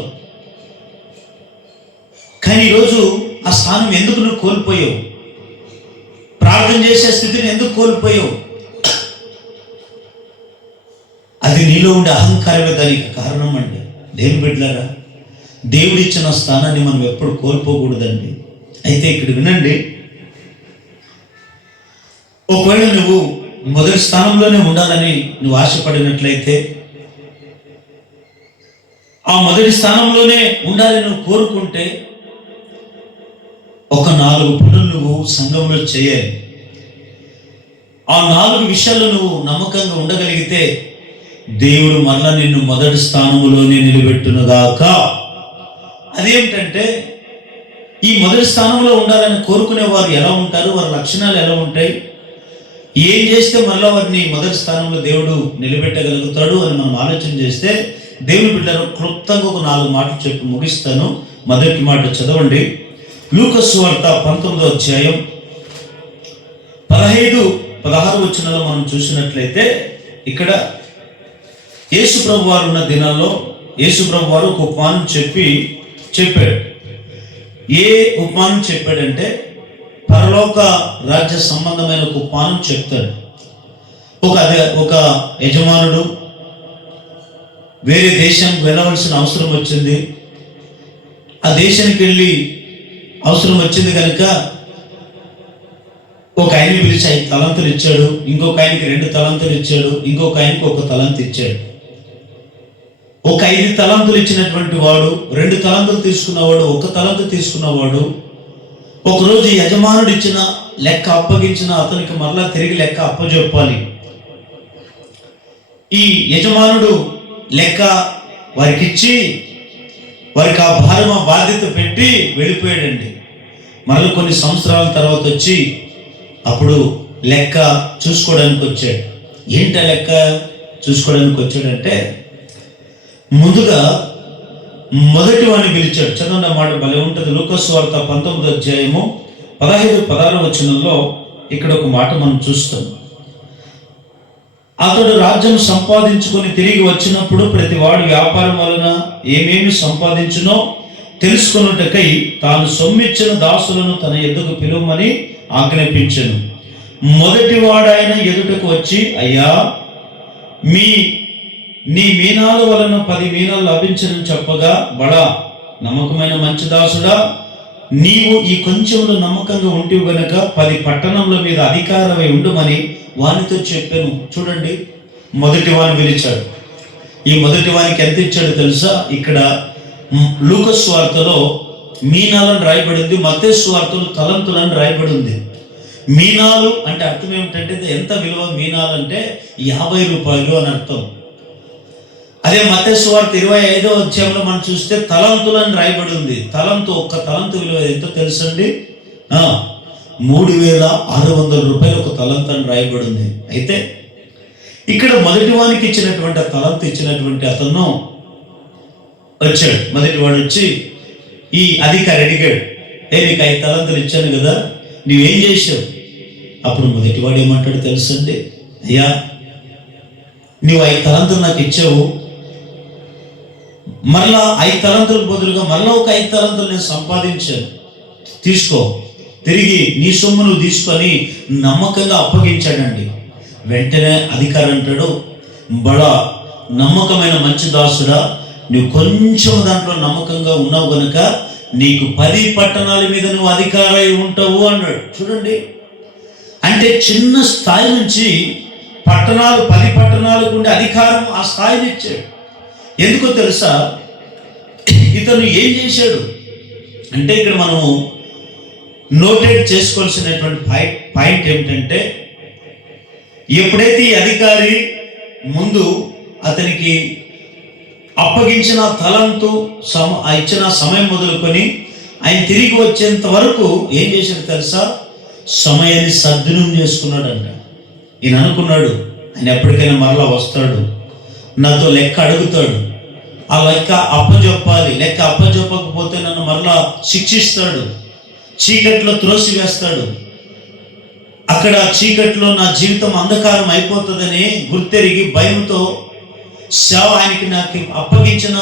కానీ ఈరోజు ఆ స్థానం ఎందుకు నువ్వు కోల్పోయావు? ప్రార్థన చేసే స్థితిని ఎందుకు కోల్పోయావు? అది నీలో ఉండే అహంకారమే దానికి కారణం అండి. దేవుని బిడ్డలారా, దేవుడిచ్చిన స్థానాన్ని మనం ఎప్పుడు కోల్పోకూడదండి. అయితే ఇక్కడ వినండి, ఒకవేళ నువ్వు మొదటి స్థానంలోనే ఉండాలని నువ్వు ఆశపడినట్లయితే, ఆ మొదటి స్థానంలోనే ఉండాలని నువ్వు కోరుకుంటే, ఒక 4 పనులు నువ్వు సంఘంలో చేయాలి. ఆ 4 విషయాలు నువ్వు నమ్మకంగా ఉండగలిగితే దేవుడు మరలా నిన్ను మొదటి స్థానంలోనే నిలబెట్టునుగాక. అదేమిటంటే, ఈ మొదటి స్థానంలో ఉండాలని కోరుకునే వారు ఎలా ఉంటారు, వారి లక్షణాలు ఎలా ఉంటాయి, ఏం చేస్తే మళ్ళీ వారిని మొదటి స్థానంలో దేవుడు నిలబెట్టగలుగుతాడు అని మనం ఆలోచన చేస్తే, దేవుని బిడ్డలు క్లుప్తంగా ఒక 4 మాటలు చెప్పి ముగిస్తాను. మొదటి మాట చదవండి. లూకా సువార్త 19వ అధ్యాయం 15-16 వచనాల్లో మనం చూసినట్లయితే, ఇక్కడ యేసు ప్రభు వారు ఉన్న దినాల్లో యేసు ప్రభు వారు ఒక ఉపమానం చెప్పాడు. ఏ ఉపమానం చెప్పాడంటే, పరలోక రాజ్య సంబంధమైన ఒక ఉపమానం చెప్తాడు. ఒక యజమానుడు వేరే దేశానికి వెళ్ళవలసిన అవసరం వచ్చింది. ఆ దేశానికి వెళ్ళి అవసరం వచ్చింది కనుక ఒక ఆయన్ని పిలిచి 5 తలంతులు ఇచ్చాడు, ఇంకొక ఆయనకి 2 తలంతులు ఇచ్చాడు, ఇంకొక ఆయనకి 1 తలంతు ఇచ్చాడు. ఒక 5 తలంతులు ఇచ్చినటువంటి వాడు, 2 తలంతులు తీసుకున్నవాడు, 1 తలంతు తీసుకున్నవాడు, ఒకరోజు యజమానుడు ఇచ్చిన లెక్క అప్పగించిన అతనికి మరలా తిరిగి లెక్క అప్పజెప్పాలి. ఈ యజమానుడు లెక్క వారికి ఇచ్చి వారికి ఆ భారం, ఆ బాధ్యత పెట్టి వెళ్ళిపోయాడండి. మరలా కొన్ని సంవత్సరాల తర్వాత వచ్చి అప్పుడు లెక్క చూసుకోవడానికి వచ్చాడు. ఏంటి లెక్క చూసుకోవడానికి వచ్చాడంటే, ముందుగా మొదటి వాడిని పిలిచాడు. చదవండి, మాట భలే ఉంటుంది. లూకా సువార్త 19వ అధ్యాయము 15-16 వచనంలో ఇక్కడ ఒక మాట మనం చూస్తాం. అతడు రాజ్యం సంపాదించుకొని తిరిగి వచ్చినప్పుడు ప్రతి వాడు వ్యాపారం వలన ఏమేమి సంపాదించునో తెలుసుకొనుటకై తాను సొమ్మిచ్చిన దాసులను తన ఎద్దుకు పిలువమని ఆజ్ఞాపించెను. మొదటి వాడాయన ఎదుటకు వచ్చి, అయ్యా, నీ మీనాల వలన 10 మీనాలు లభించని చెప్పగా, బడా నమ్మకమైన మంచి దాసుడా, నీవు ఈ కొంచెంలో నమ్మకంగా ఉంటివి గనక 10 పట్టణముల మీద అధికారమై ఉండమని వానితో చెప్పాను. చూడండి, మొదటి వాని పిలిచాడు. ఈ మొదటి వానికి ఎంత ఇచ్చాడు తెలుసా? ఇక్కడ లూకా సువార్తలో మీనాలను రాయబడింది, మత్తయి సువార్తలో తలంతులను రాయబడి ఉంది. మీనాలు అంటే అర్థం ఏమిటంటే, ఎంత విలువ మీనాలు అంటే 50 రూపాయలు అని అర్థం. అదే మత్తయి సువార్త 25వ అధ్యాయంలో మనం చూస్తే తలంతులని రాయబడి ఉంది. తలంతు, 1 తలంతు విలువ ఎంతో తెలుసండి? 3600 రూపాయలు 1 తలంతు అని రాయబడి ఉంది. అయితే ఇక్కడ మొదటి వానికి ఇచ్చినటువంటి తలంతు ఇచ్చినటువంటి అతను వచ్చాడు. మొదటి వాడు వచ్చి ఈ అధికారి అడిగాడు, నీకు 5 తలంతులు ఇచ్చాను కదా, నువ్వేం చేసావు? అప్పుడు మొదటి వాడు ఏమంటాడు తెలుసండి? అయ్యా, నువ్వు 5 తలంతులు నాకు ఇచ్చావు, మరలా 5 తలంతులకు బదులుగా మరలా ఒక 5 తలంతులు నేను సంపాదించాను, తీసుకో, తిరిగి నీ సొమ్ము నువ్వు తీసుకొని నమ్మకంగా అప్పగించాడండి. వెంటనే అధికారి అంటాడు, బడా నమ్మకమైన మంచి దాసుడా, నువ్వు కొంచెం దాంట్లో నమ్మకంగా ఉన్నావు కనుక నీకు 10 పట్టణాల మీద నువ్వు అధికారై ఉంటావు అన్నాడు. చూడండి, అంటే చిన్న స్థాయి నుంచి 10 పట్టణాలకు ఉండే అధికారం, ఆ స్థాయిని ఇచ్చాడు. ఎందుకో తెలుసా? ఇతను ఏం చేశాడు అంటే, ఇక్కడ మనము నోటేట్ చేసుకోవాల్సినటువంటి పాయింట్ ఏమిటంటే, ఎప్పుడైతే ఈ అధికారి ముందు అతనికి అప్పగించిన తలంతు ఇచ్చిన సమయం మొదలుకొని ఆయన తిరిగి వచ్చేంత వరకు ఏం చేశాడు తెలుసా? సమయాన్ని సద్వినియోగం చేసుకున్నాడంట. ఈయన అనుకున్నాడు, ఆయన ఎప్పటికైనా మరలా వస్తాడు, నాతో లెక్క అడుగుతాడు. ఆ లెక్క అప్పచెప్పాలి. లెక్క అప్పచెప్పకపోతే నన్ను మరలా శిక్షిస్తాడు, చీకట్లో త్రోసివేస్తాడు. అక్కడ చీకట్లో నా జీవితం అంధకారం అయిపోతుందని గుర్తెరిగి భయంతో ఆయనకి నాకు అప్పగించిన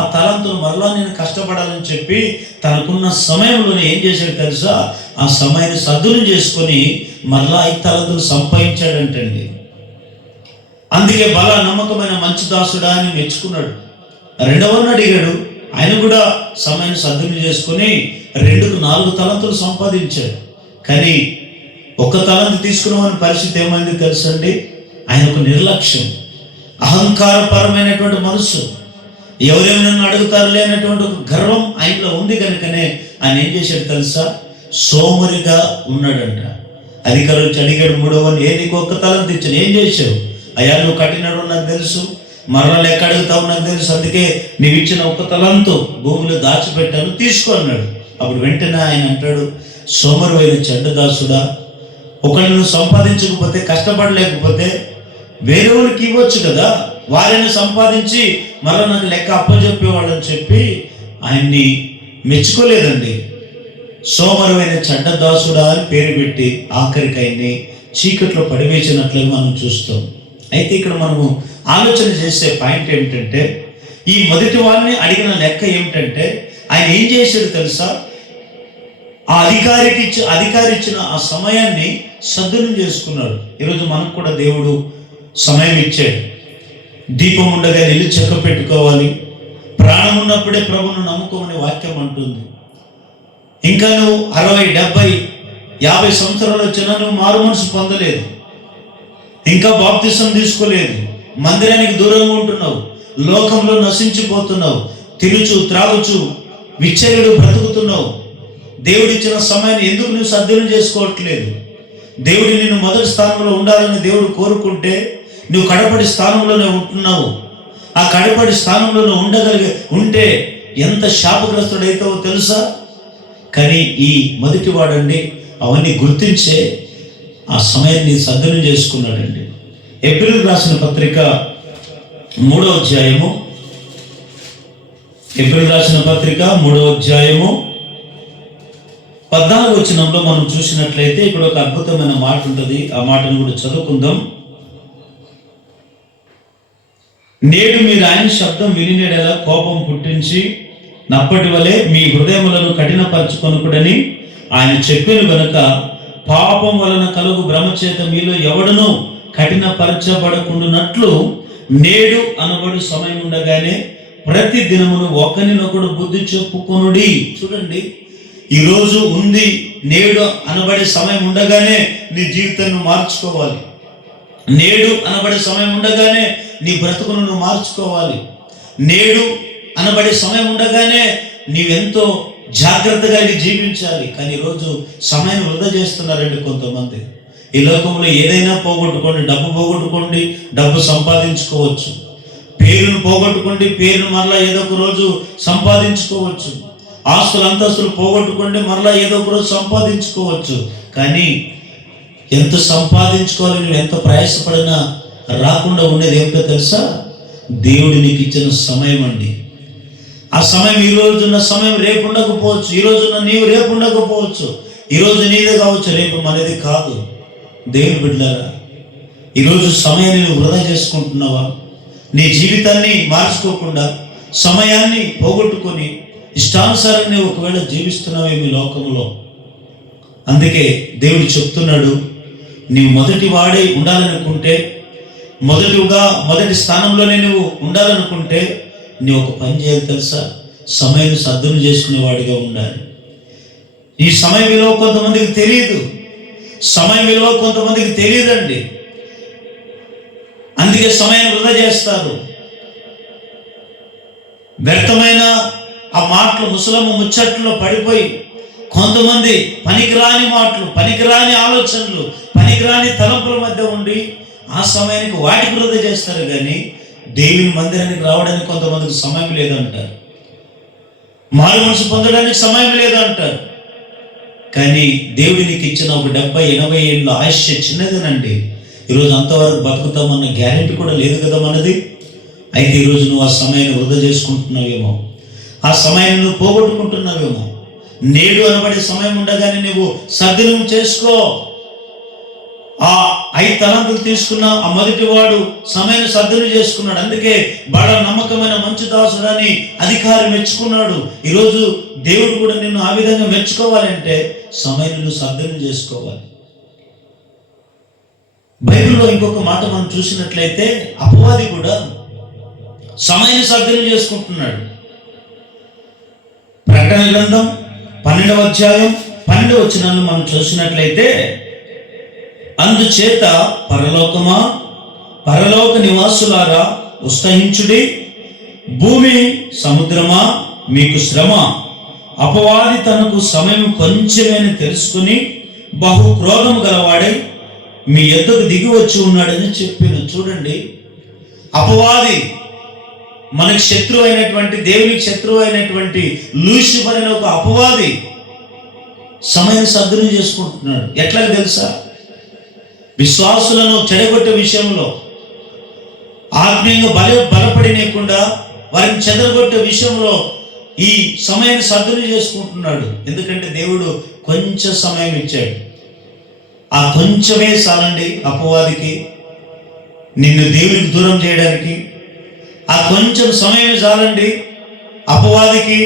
ఆ తలంతులు మరలా నేను కష్టపడాలని చెప్పి తనకున్న సమయంలోనే ఏం చేశాడు తెలుసా? ఆ సమయాన్ని సద్దులు చేసుకొని మరలా ఈ తలంతులు సంపాదించాడంటండి. అందుకే బలా నమ్మకమైన మంచి దాసుడా అని మెచ్చుకున్నాడు. రెండవని అడిగాడు, ఆయన కూడా సమయాన్ని సద్దులు చేసుకొని 2కు 4 తలంతులు సంపాదించాడు. కానీ ఒక తలంతు తీసుకున్నామని పరిస్థితి ఏమైంది తెలుసండి? ఆయనకు నిర్లక్ష్యం, అహంకారపరమైనటువంటి మనసు, ఎవరేమి నన్ను అడుగుతారులే అనేటువంటి ఒక గర్వం ఆయనలో ఉంది కనుకనే ఆయన ఏం చేశాడు తెలుసా? సోమరిగా ఉన్నాడంట. అధికారులు వచ్చి అడిగాడు, 3వని, నీకు 1 తలంతు ఇచ్చాను, ఏం చేశావు? అయ్యా నువ్వు కట్టినాడు నాకు తెలుసు, మరలా లెక్క అడుగుతావు నాకు తెలుసు, అందుకే నీవు ఇచ్చిన 1 తలంతు భూమిలో దాచిపెట్టాను, తీసుకో అన్నాడు. అప్పుడు వెంటనే ఆయన అంటాడు, సోమరువైన చెడ్డదాసుడా, ఒకళ్ళు నువ్వు సంపాదించకపోతే, కష్టపడలేకపోతే వేరే వాళ్ళకి ఇవ్వచ్చు కదా, వారిని సంపాదించి మరలా నాకు లెక్క అప్పచెప్పేవాళ్ళని చెప్పి ఆయన్ని మెచ్చుకోలేదండి. సోమరువైన చెడ్డదాసుడా అని పేరు పెట్టి ఆఖరికి ఆయన్ని చీకట్లో పడివేసినట్లుగా మనం చూస్తాం. అయితే ఇక్కడ మనము ఆలోచన చేసే పాయింట్ ఏమిటంటే, ఈ మొదటి వారిని అడిగిన లెక్క ఏమిటంటే, ఆయన ఏం చేశాడు తెలుసా? ఆ అధికారి ఇచ్చిన ఆ సమయాన్ని సద్వినియోగం చేసుకున్నాడు. ఈరోజు మనకు కూడా దేవుడు సమయం ఇచ్చాడు. దీపం ఉండగా ఇల్లు చెక్క పెట్టుకోవాలి, ప్రాణం ఉన్నప్పుడే ప్రభువును నమ్ముకోమని వాక్యం అంటుంది. ఇంకా నువ్వు 60, 70, 50 సంవత్సరాలు వచ్చినా నువ్వు మారు మనసు పొందలేదు, ఇంకా బాప్తిసం తీసుకోలేదు, మందిరానికి దూరంగా ఉంటున్నావు, లోకంలో నశించిపోతున్నావు, తిరుగుచు త్రాగుచు విచ్చలుడు బ్రతుకుతున్నావు. దేవుడిచ్చిన సమయాన్ని ఎందుకు నువ్వు సద్వినియోగం చేసుకోవట్లేదు? దేవుడి నిన్ను మొదటి స్థానంలో ఉండాలని దేవుడు కోరుకుంటే నువ్వు కడపడి స్థానంలోనే ఉంటున్నావు. ఆ కడపడి స్థానంలోనే ఉంటే ఎంత శాపగ్రస్తుడైతావో తెలుసా? కానీ ఈ మొదటి వాడండి అవన్నీ గుర్తించే ఆ సమయాన్ని సద్వినియోగం చేసుకున్నాడండి. ఏప్రిల్ రాసిన పత్రిక 3వ అధ్యాయము, ఏప్రిల్ రాసిన పత్రిక 3వ అధ్యాయము 14వ వచనంలో మనం చూసినట్లయితే ఇక్కడ ఒక అద్భుతమైన మాట ఉంటుంది. ఆ మాటను కూడా చదువుకుందాం. నేడు మీరు ఆయన శబ్దం వినినేడలా కోపం పుట్టించి నప్పటి వలె మీ హృదయములను కఠినపరచుకొనుకుడని ఆయన చెప్పిన గనుక పాపం వలన కలుగు భ్రమ చేత మీలో ఎవడనూ కఠినపరచబడకుండానట్లు నేడు అనబడు సమయం ఉండగానే ప్రతి దినమును ఒకరినొకడు బుద్ధి చెప్పుకొనుడి. చూడండి, ఈరోజు ఉంది, నేడు అనబడే సమయం ఉండగానే నీ జీవితాన్ని మార్చుకోవాలి. నేడు అనబడే సమయం ఉండగానే నీ బ్రతుకును నువ్వు మార్చుకోవాలి. నేడు అనబడే సమయం ఉండగానే నీవెంతో జాగ్రత్తగా జీవించాలి. కానీ ఈరోజు సమయాన్ని వృధా చేస్తున్నారండి కొంతమంది. ఈ లోకంలో ఏదైనా పోగొట్టుకోండి, డబ్బు పోగొట్టుకోండి, డబ్బు సంపాదించుకోవచ్చు. పేరును పోగొట్టుకోండి, పేరును మరలా ఏదో ఒక రోజు సంపాదించుకోవచ్చు. ఆస్తులు అంతస్తులు పోగొట్టుకోండి, మరలా ఏదో ఒక రోజు సంపాదించుకోవచ్చు. కానీ ఎంత సంపాదించుకోవాలి, నువ్వు ఎంత ప్రయాసపడినా రాకుండా ఉండేది ఏమిటో తెలుసా? దేవుడు నీకు ఇచ్చిన సమయం అండి. ఆ సమయం ఈ రోజున్న సమయం రేపు ఉండకపోవచ్చు, ఈ రోజున్న నీవు రేపు ఉండకపోవచ్చు, ఈరోజు నీదే కావచ్చు, రేపు మనది కాదు. దేవుని బిడ్డలారా, ఈరోజు సమయాన్ని నువ్వు వృధా చేసుకుంటున్నావా? నీ జీవితాన్ని మార్చుకోకుండా సమయాన్ని పోగొట్టుకొని ఇష్టానుసారం నువ్వు ఒకవేళ జీవిస్తున్నావేమి లోకంలో. అందుకే దేవుడు చెప్తున్నాడు, నీవు మొదటి వాడే ఉండాలనుకుంటే, మొదటి స్థానంలోనే నువ్వు ఉండాలనుకుంటే నువ్వు ఒక పని చేయాలి తెలుసా? సమయాన్ని సద్వినియోగం చేసుకునేవాడిగా ఉండాలి. ఈ సమయం విలువ కొంతమందికి తెలియదు, సమయం విలువ కొంతమందికి తెలియదండి. అందుకే సమయాన్ని వృధా చేస్తారు. వ్యర్థమైన ఆ మాటలు, ముచ్చట్లో పడిపోయి కొంతమంది పనికిరాని మాటలు, పనికిరాని ఆలోచనలు, పనికిరాని తలంపుల మధ్య ఉండి ఆ సమయానికి వాటికి వృధా చేస్తారు. కానీ దేవుని మందిరానికి రావడానికి కొంతమందికి సమయం లేదంటారు, మారు మనసు పొందడానికి సమయం లేదంటారు. కానీ దేవుడి నీకు ఇచ్చిన ఒక 70-80 ఏళ్ళ ఆయుష్య చిన్నదేనండి. ఈరోజు అంతవరకు బతుకుతామన్న గ్యారెంటీ కూడా లేదు కదా మనది. అయితే ఈరోజు నువ్వు ఆ సమయాన్ని వృధా చేసుకుంటున్నావేమో, ఆ సమయాన్ని నువ్వు పోగొట్టుకుంటున్నావేమో. నేడు అనబడే సమయం ఉండగానే నువ్వు సద్వినియోగం చేసుకో. ఆ 5 తలాంతులు తీసుకున్న ఆ మొదటి వాడు సమయాన్ని సద్వినియోగం చేసుకున్నాడు. అందుకే బడా నమ్మకమైన మంచి దాసుడని అధికారి మెచ్చుకున్నాడు. ఈరోజు దేవుడు కూడా నిన్ను ఆ విధంగా మెచ్చుకోవాలంటే సమయాన్ని నువ్వు సద్వినియోగం చేసుకోవాలి. బైబిల్లో ఇంకొక మాట మనం చూసినట్లయితే అపవాది కూడా సమయాన్ని సద్వినియోగం చేసుకుంటున్నాడు. ప్రకటన గ్రంథం 12వ అధ్యాయం 12వ వచనాలను మనం చూసినట్లయితే, అందుచేత పరలోకమా, పరలోక నివాసులారా ఉత్సహించుడి, భూమి సముద్రమా మీకు శ్రమ, అపవాది తనకు సమయం కొంచెమని తెలుసుకుని బహు క్రోధము గలవాడై మీ యొద్దకు దిగి వచ్చి ఉన్నాడని చెప్పిన. చూడండి, అపవాది మనకి శత్రువు అయినటువంటి, దేవునికి శత్రువు అయినటువంటి లూసిఫర్ అనే ఒక అపవాది సమయాన్ని సద్వినియోగం చేసుకుంటున్నాడు. ఎట్లా తెలుసా? విశ్వాసులను చెడగొట్టే విషయంలో, ఆత్మీయంగా బలపడినకుండా వారిని చెదరగొట్టే విషయంలో ఈ సమయాన్ని సద్వినియోగం చేసుకుంటున్నాడు. ఎందుకంటే దేవుడు కొంచెం సమయం ఇచ్చాడు. ఆ కొంచెమే చాలండి అపవాదికి నిన్ను దేవునికి దూరం చేయడానికి. ఆ కొంచెం సమయమే చాలండి అపవాదికి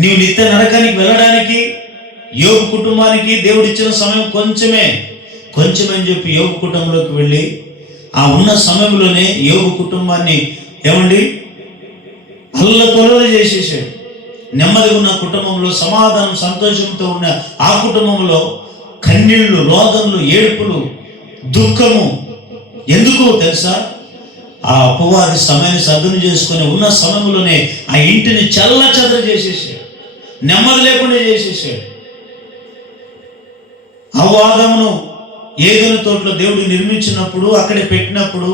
నీవు నిత్య నరకానికి వెళ్ళడానికి. యోబు కుటుంబానికి దేవుడిచ్చిన సమయం కొంచెమని చెప్పి యోబు కుటుంబంలోకి వెళ్ళి ఆ ఉన్న సమయంలోనే యోబు కుటుంబాన్ని అల్లకొల్లలు చేసేసాడు. నెమ్మదిగా ఉన్న కుటుంబంలో, సమాధానం సంతోషంతో ఉన్న ఆ కుటుంబంలో కన్నీళ్లు, రోదనలు, ఏడుపులు, దుఃఖము. ఎందుకు తెలుసా? ఆ అపవాది సమయాన్ని సద్వినియోగం చేసుకుని ఉన్న సమయంలోనే ఆ ఇంటిని చెదర చేసేసాడు, నెమ్మది లేకుండా చేసేసాడు. అవ్వాదమును ఏదైనా తోటలో దేవుడు నిర్మించినప్పుడు, అక్కడే పెట్టినప్పుడు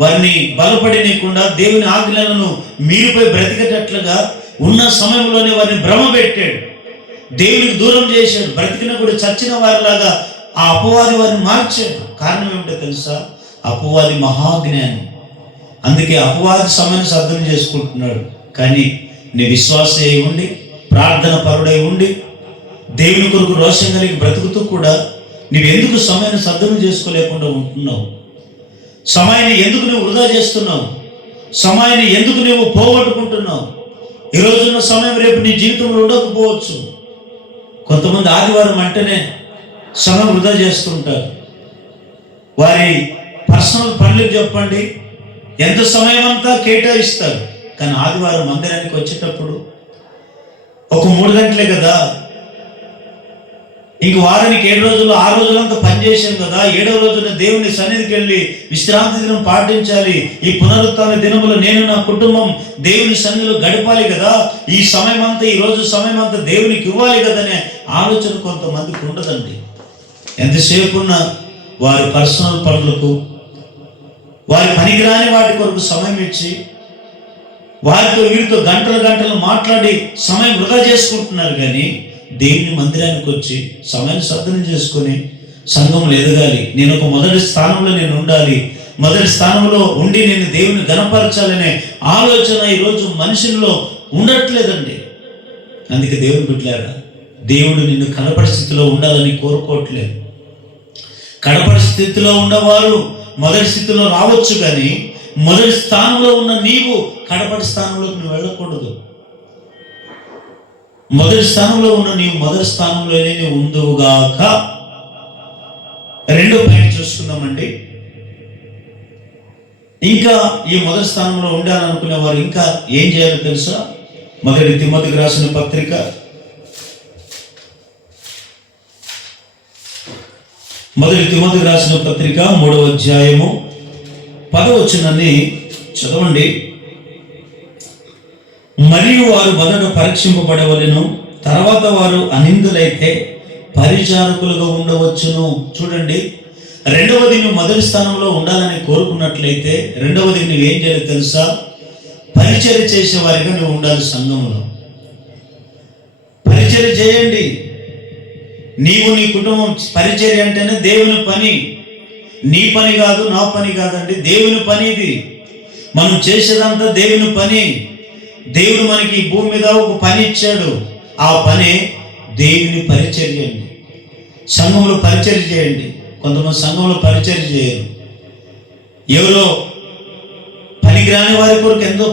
వారిని బలపడినీయకుండా దేవుని ఆజ్ఞలను మీరిపోయి బ్రతికేటట్లుగా ఉన్న సమయంలోనే వారిని భ్రమ పెట్టాడు, దేవునికి దూరం చేశాడు. బ్రతికిన కూడా చచ్చిన వారిలాగా ఆ అపవాది వారిని మార్చాడు. కారణం ఏమిటో తెలుసా? అపవాది మహాజ్ఞాని. అందుకే అపవాది సమయాన్ని సద్వినియోగం చేసుకుంటున్నాడు. కానీ నీ విశ్వాసే ఉండి, ప్రార్థన పరుడై ఉండి, దేవుని కొరకు రోషం కలిగి బ్రతుకుతూ కూడా నువ్వెందుకు సమయాన్ని సద్వినియోగం చేసుకోలేకుండా ఉంటున్నావు? సమయాన్ని ఎందుకు నువ్వు వృధా చేస్తున్నావు? సమయాన్ని ఎందుకు నువ్వు పోగొట్టుకుంటున్నావు? ఈ రోజున్న సమయం రేపు నీ జీవితంలో ఉండకపోవచ్చు. కొంతమంది ఆదివారం అంటేనే సమయం వృధా చేస్తుంటారు. వారి పర్సనల్ పనులకు చెప్పండి, ఎంత సమయం అంతా కేటాయిస్తారు. కానీ ఆదివారం మందిరానికి వచ్చేటప్పుడు ఒక 3 గంటలే కదా, ఇంక వారానికి 7 రోజులు 6 రోజులంతా పనిచేసాం కదా, 7వ రోజున దేవుని సన్నిధికి వెళ్ళి విశ్రాంతి దినం పాటించాలి. ఈ పునరుత్థాన దినములో నేను నా కుటుంబం దేవుని సన్నిధిలో గడపాలి కదా, ఈ సమయం అంతా, ఈ రోజు సమయం అంతా దేవునికి ఇవ్వాలి కదనే ఆలోచన కొంతమందికి ఉండదండి. ఎంతసేపు ఉన్న వారి పర్సనల్ పనులకు, వారి పనికిరాని వాటి కొరకు సమయం ఇచ్చి వారితో వీరితో గంటలు మాట్లాడి సమయం వృధా చేసుకుంటున్నారు. కానీ దేవుని మందిరానికి వచ్చి సమయం సద్వినియోగం చేసుకొని సంఘంలో ఎదగాలి, నేను ఒక మొదటి స్థానంలో నేను ఉండాలి, మొదటి స్థానంలో ఉండి నేను దేవుని గణపరచాలనే ఆలోచన ఈరోజు మనుషుల్లో ఉండట్లేదండి. అందుకే దేవుని బిడ్డలారా, దేవుడు నిన్ను కనపడి స్థితిలో ఉండాలని కోరుకోవట్లేదు. కనపడి స్థితిలో ఉన్నవారు మొదటి స్థితిలో రావచ్చు, కానీ మొదటి స్థానంలో ఉన్న నీవు కడపటి స్థానంలోకి నువ్వు వెళ్ళకూడదు. మొదటి స్థానంలో ఉన్న నీవు మొదటి స్థానంలోనే నువ్వు ఉందువుగాక. 2వ పాయింట్ చూసుకుందామండి. ఇంకా ఈ మొదటి స్థానంలో ఉండాలనుకునే వారు ఇంకా ఏం చేయాలో తెలుసా? మొదటి తిమోతికి రాసిన పత్రిక 3వ అధ్యాయము 10వ వచనాన్ని చదవండి. మరియు వారు మొదట పరీక్షింపబడవలెను, తర్వాత వారు అనిందులైతే పరిచారకులుగా ఉండవచ్చును. చూడండి, రెండవది నువ్వు మొదటి స్థానంలో ఉండాలని కోరుకున్నట్లయితే రెండవది నువ్వేం చేయాలి తెలుసా? పరిచర్య చేసేవారిగా నువ్వు ఉండాలి. సంఘంలో పరిచర్య చేయండి. నీవు నీ కుటుంబం, పరిచర్య అంటేనే దేవుని పని. నీ పని కాదు, నా పని కాదండి, దేవుని పని ఇది. మనం చేసేదంతా దేవుని పని. దేవుడు మనకి ఈ భూమి మీద ఒక పని ఇచ్చాడు. ఆ పని దేవుని పరిచర్య అండి. సంఘంలో పరిచర్య చేయండి. కొంతమంది సంఘంలో పరిచర్య చేయరు. ఎవరో పనికిరాని వారి కొరకు ఎంతో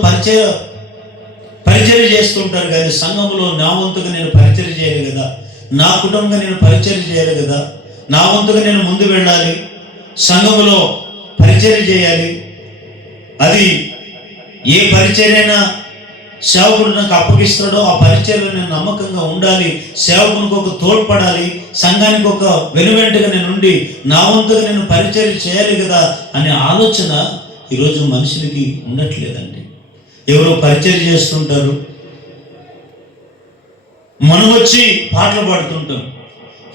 పరిచర్య చేస్తుంటారు. కానీ సంఘంలో నా వంతుగా నేను పరిచర్య చేయాలి కదా, నా కుటుంబంగా నేను పరిచర్య చేయాలి కదా, నా వంతుగా నేను ముందు వెళ్ళాలి, సంఘంలో పరిచర్య చేయాలి. అది ఏ పరిచర్యైనా సేవకుడు నాకు అప్పగిస్తాడో ఆ పరిచర్యలో నేను నమ్మకంగా ఉండాలి, సేవకునికి ఒక తోడ్పడాలి, సంఘానికి ఒక వెనువెంటగా నేను ఉండి నా వంతుగా నేను పరిచర్య చేయాలి కదా అనే ఆలోచన ఈరోజు మనుషులకి ఉండట్లేదండి. ఎవరో పరిచర్య చేస్తుంటారు, మనం వచ్చి పాటలు పాడుతుంటాం.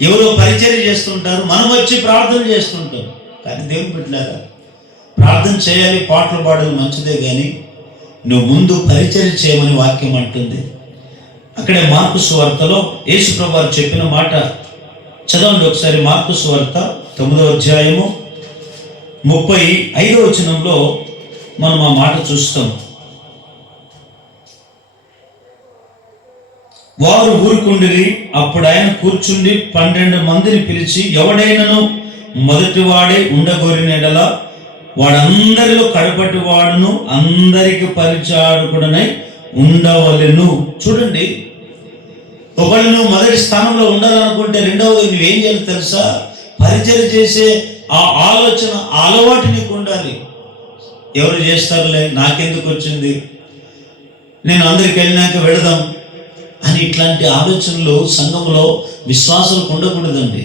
ఎవరో పరిచర్య చేస్తుంటారు, మనం వచ్చి ప్రార్థన చేస్తుంటాం. కానీ దేవుని బిడ్డలారా, ప్రార్థన చేయాలి, పాటలు పాడడం మంచిదే, కానీ నువ్వు ముందు పరిచర్య చేయమని వాక్యం అంటుంది. అక్కడే మార్కు సువార్తలో యేసు ప్రభువు చెప్పిన మాట చదవండి ఒకసారి. మార్కు సువార్త 9వ అధ్యాయము 35వ వచనంలో మనం ఆ మాట చూస్తాం. వారు ఊరుకుండిరి. అప్పుడు ఆయన కూర్చుండి 12 మందిని పిలిచి, ఎవడైనను మొదటివాడే ఉండగోరినెడలా వాడందరిలో కడపటి వాడును, అందరికి పరిచారకుడనై ఉండవలెను. చూడండి, ఒకళ్ళు నువ్వు మొదటి స్థానంలో ఉండాలనుకుంటే రెండవది నువ్వేం చేయాలి తెలుసా? పరిచర్య చేసే ఆ ఆలోచన, ఆ అలవాటు నీకు ఉండాలి. ఎవరు చేస్తారులే, నాకెందుకు వచ్చింది, నేను అందరికి వెళ్ళినాక వెళదాం అని ఇట్లాంటి ఆలోచనలు సంఘంలో విశ్వాసాలకు ఉండకూడదండి.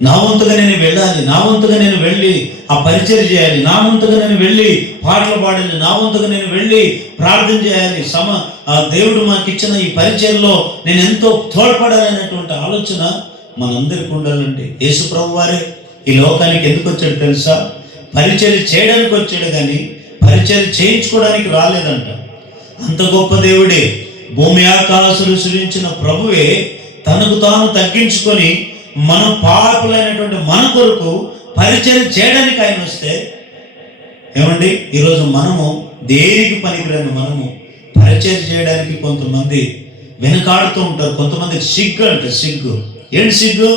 నా వంతుగా నేను వెళ్ళాలి, నా వంతుగా నేను వెళ్ళి ఆ పరిచర్య చేయాలి, నా వంతుగా నేను వెళ్ళి పాటలు పాడాలి, నా వంతుగా నేను వెళ్ళి ప్రార్థన చేయాలి, దేవుడు మాకు ఇచ్చిన ఈ పరిచర్యలో నేను ఎంతో తోడ్పడాలి అనేటువంటి ఆలోచన మనందరికీ ఉండాలండి. యేసు ప్రభువు వారే ఈ లోకానికి ఎందుకు వచ్చాడు తెలుసా? పరిచర్య చేయడానికి వచ్చాడు, కానీ పరిచర్య చేయించుకోవడానికి రాలేదంట. అంత గొప్ప దేవుడే, భూమి ఆకాశాలు సృజించిన ప్రభువే తనకు తాను తగ్గించుకొని మనం పాపులైనటువంటి మన కొరకు పరిచర్య చేయడానికి ఆయన వస్తే, ఏమండి ఈరోజు మనము దేనికి పనికిరాని మనము పరిచర్య చేయడానికి కొంతమంది వెనకాడుతూ ఉంటారు. కొంతమందికి సిగ్గు అంటే సిగ్గు. ఏంటి సిగ్గు?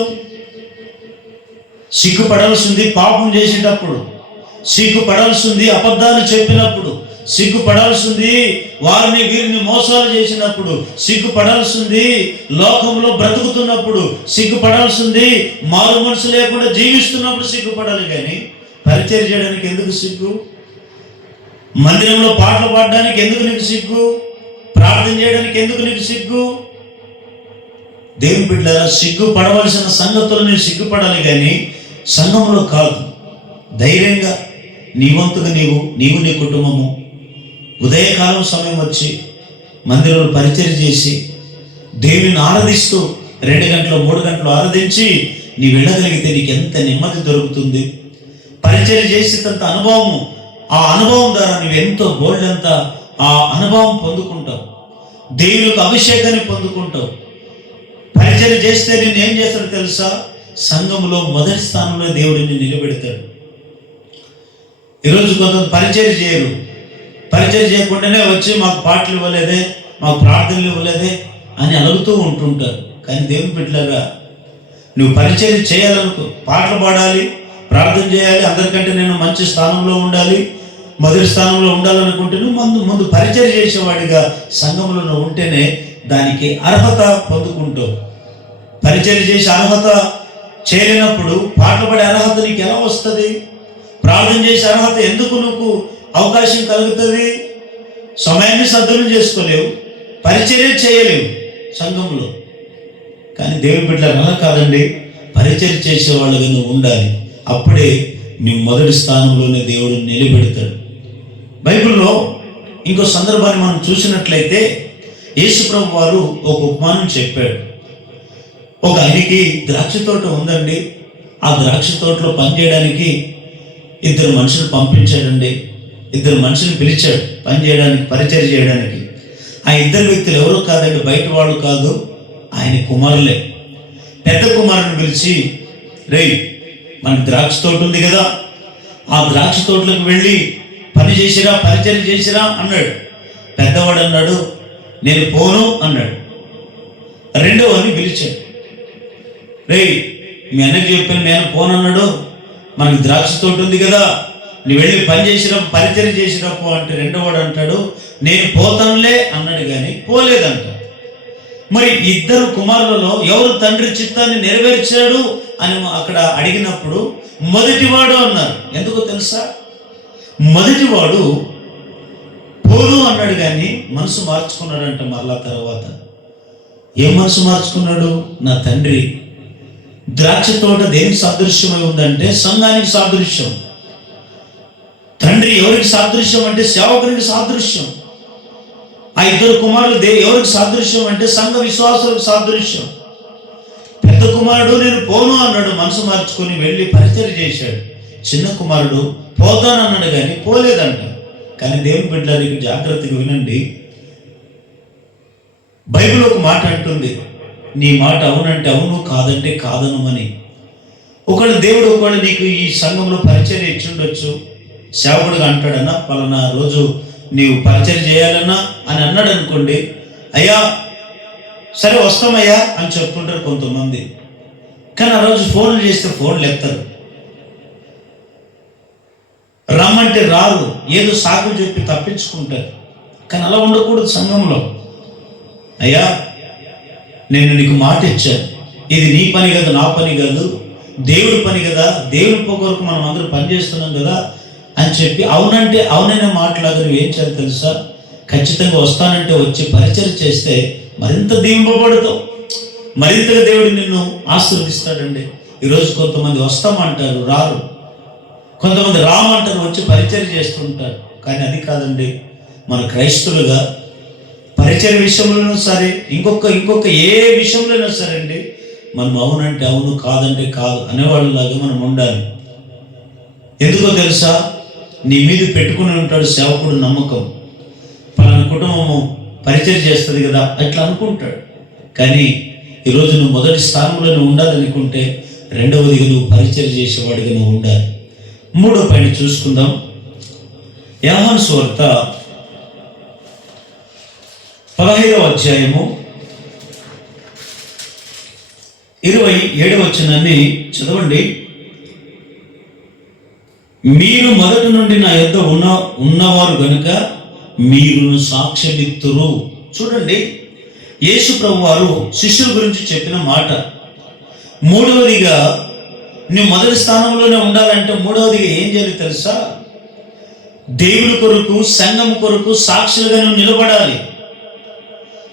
సిగ్గుపడాల్సింది పాపం చేసేటప్పుడు, సిగ్గుపడాల్సింది అబద్ధాలు చెప్పినప్పుడు, సిగ్గుపడాల్సింది వారిని వీరిని మోసాలు చేసినప్పుడు, సిగ్గుపడాల్సింది లోకంలో బ్రతుకుతున్నప్పుడు, సిగ్గుపడాల్సింది మారు మనసు లేకుండా జీవిస్తున్నప్పుడు సిగ్గుపడాలి. కానీ పరిచర్య చేయడానికి ఎందుకు సిగ్గు? మందిరంలో పాటలు పాడడానికి ఎందుకు నీకు సిగ్గు? ప్రార్థన చేయడానికి ఎందుకు నీకు సిగ్గు? దేవుని బిడ్డలారా, సిగ్గుపడవలసిన సంగతులు నేను సిగ్గుపడాలి, కానీ సంఘంలో కాదు. ధైర్యంగా నీ వంతుగా నీవు నీ కుటుంబము ఉదయకాలం సమయం వచ్చి మందిరంలో పరిచర్య చేసి దేవుని ఆరాధిస్తూ 2 గంటలు 3 గంటలు ఆరాధించి నీ వెళ్ళగలిగితే నీకు ఎంత నెమ్మది దొరుకుతుంది. పరిచర్య చేసేంత అనుభవము, ఆ అనుభవం ద్వారా నువ్వు ఎంతో గోల్డ్ ఆ అనుభవం పొందుకుంటావు, దేవునికి అభిషేకాన్ని పొందుకుంటావు. పరిచర్య చేస్తే నేను ఏం చేస్తాడు తెలుసా? సంఘంలో మొదటి స్థానంలో దేవుడిని నిలబెడతాడు. ఈరోజు కొంతమంది పరిచర్య చేయరు. పరిచర్య చేయకుండానే వచ్చి మాకు పాటలు ఇవ్వలేదే, మాకు ప్రార్థనలు ఇవ్వలేదే అని అలుగుతూ ఉంటుంటారు. కానీ దేవుని బిడ్డలారా, నువ్వు పరిచర్య చేయాలనుకో, పాటలు పాడాలి, ప్రార్థన చేయాలి, అందరికంటే నేను మంచి స్థానంలో ఉండాలి, మొదటి స్థానంలో ఉండాలనుకుంటే నువ్వు ముందు పరిచర్య చేసేవాడిగా సంఘంలో నువ్వు ఉంటేనే దానికి అర్హత పొందుకుంటావు. పరిచర్య చేసే అర్హత చేయలేనప్పుడు పాటలు పాడే అర్హత నీకు ఎలా వస్తుంది? ప్రార్థన చేసే అర్హత ఎందుకు నువ్వు అవకాశం కలుగుతుంది? సమయాన్ని సద్వినియోగం చేసుకోలేవు, పరిచర్య చేయలేవు సంఘంలో. కానీ దేవుని బిడ్డలు అలా కాదండి, పరిచర్య చేసేవాళ్ళుగా నువ్వు ఉండాలి. అప్పుడే నీ మొదటి స్థానంలోనే దేవుడు నిలబెడతాడు. బైబిల్లో ఇంకో సందర్భాన్ని మనం చూసినట్లయితే యేసు ప్రభు వారు ఒక ఉపమానం చెప్పాడు. ఒక ఆయనకి ద్రాక్ష తోట ఉందండి. ఆ ద్రాక్ష తోటలో పనిచేయడానికి 2 మనుషులు పంపించాడండి. 2 మనుషులు పిలిచాడు పని చేయడానికి, పరిచర్య చేయడానికి. ఆ 2 వ్యక్తులు ఎవరో కాదండి, బయట వాళ్ళు కాదు, ఆయన కుమారులే. పెద్ద కుమారుని పిలిచి, రేయ్ మనకి ద్రాక్ష తోట ఉంది కదా, ఆ ద్రాక్ష తోటలకు వెళ్ళి పని చేసిరా, పరిచయం చేసిరా అన్నాడు. పెద్దవాడు అన్నాడు, నేను పోను అన్నాడు. రెండవని పిలిచాడు, రేయ్ మీ అన్నకి చెప్పాను నేను పోను అన్నాడు, మనకి ద్రాక్ష తోట ఉంది కదా, నువ్వు వెళ్ళి పని చేసినప్పుడు పరిచయం చేసినప్పుడు అంటే రెండోవాడు అంటాడు, నేను పోతానులే అన్నాడు కానీ పోలేదంట. మరి ఇద్దరు కుమారులలో ఎవరు తండ్రి చిత్తాన్ని నెరవేర్చాడు అని అక్కడ అడిగినప్పుడు మొదటివాడు అన్నారు. ఎందుకో తెలుసా? మొదటివాడు పోను అన్నాడు కానీ మనసు మార్చుకున్నాడంట. మరలా తర్వాత ఏం మనసు మార్చుకున్నాడు? నా తండ్రి ద్రాక్ష తోట దేనికి సాదృశ్యమై ఉందంటే సంఘానికి సాదృశ్యం. తండ్రి ఎవరికి సాదృశ్యం అంటే సేవకునికి సాదృశ్యం. ఆ ఇద్దరు కుమారులు ఎవరికి సాదృశ్యం అంటే సంఘ విశ్వాసులకు సాదృశ్యం. పెద్ద కుమారుడు నేను పోను అన్నాడు, మనసు మార్చుకొని వెళ్ళి పరిచయం చేశాడు. చిన్న కుమారుడు పోతాను అన్నాడు కానీ పోలేదంట. కానీ దేవుని బిడ్డలకు జాగ్రత్తగా వినండి, బైబిల్ ఒక మాట అంటుంది, నీ మాట అవునంటే అవును, కాదంటే కాదను అని. దేవుడు ఒకవేళ నీకు ఈ సంఘంలో పరిచయం ఇచ్చిండొచ్చు, సేవకుడుగా అంటాడన్నా పలానా రోజు నీవు పరిచయం చేయాలన్నా అని అన్నాడు అనుకోండి, అయ్యా సరే వస్తామయ్యా అని చెప్తుంటారు కొంతమంది. కానీ ఆ రోజు ఫోన్లు చేస్తే ఫోన్లు ఎత్తారు, రమ్మంటే రారు, ఏదో సాకులు చెప్పి తప్పించుకుంటారు. కానీ అలా ఉండకూడదు సంఘంలో. అయ్యా నేను నీకు మాట ఇచ్చాను, ఇది నీ పని కాదు, నా పని కాదు, దేవుడి పని కదా, దేవుడి కొరకు మనం అందరూ పనిచేస్తున్నాం కదా అని చెప్పి అవునంటే అవునైనా మాట్లాడు. నువ్వు ఏం చేయాలి తెలుసా? ఖచ్చితంగా వస్తానంటే వచ్చి పరిచయం చేస్తే మరింత దీవింపబడతావు, మరింతగా దేవుడు నిన్ను ఆశీర్వదిస్తాడండి. ఈరోజు కొంతమంది వస్తామంటారు, రారు. కొంతమంది రామంటారు, వచ్చి పరిచయం చేస్తుంటారు. కానీ అది కాదండి. మన క్రైస్తవులుగా పరిచయం విషయంలోనూ సరే, ఇంకొక ఏ విషయంలోనైనా సరే అండి, మనం అవునంటే అవును, కాదంటే కాదు అనేవాళ్ళలాగా మనం ఉండాలి. ఎందుకో తెలుసా? నీ మీద పెట్టుకుని ఉంటాడు సేవకుడు నమ్మకం, పలానా కుటుంబము పరిచయం చేస్తుంది కదా అట్లా అనుకుంటాడు. కానీ ఈరోజు నువ్వు మొదటి స్థానంలో నువ్వు ఉండాలనుకుంటే రెండవదిగా నువ్వు పరిచయం చేసేవాడిగా నువ్వు ఉండాలి. మూడో పైన చూసుకుందాం. యోహాను సువార్త 15వ అధ్యాయము 27వ వచనాన్ని చదవండి. మీరు మొదటి నుండి నా యొద్ద ఉన్నవారు గనుక మీరు సాక్ష్యమిత్తురు. చూడండి, యేసు ప్రభు వారు శిష్యుల గురించి చెప్పిన మాట. మూడవదిగా నువ్వు మొదటి స్థానంలోనే ఉండాలంటే మూడవదిగా ఏం చేయాలి తెలుసా? దేవుని కొరకు, సంఘం కొరకు సాక్షులుగా నువ్వు నిలబడాలి.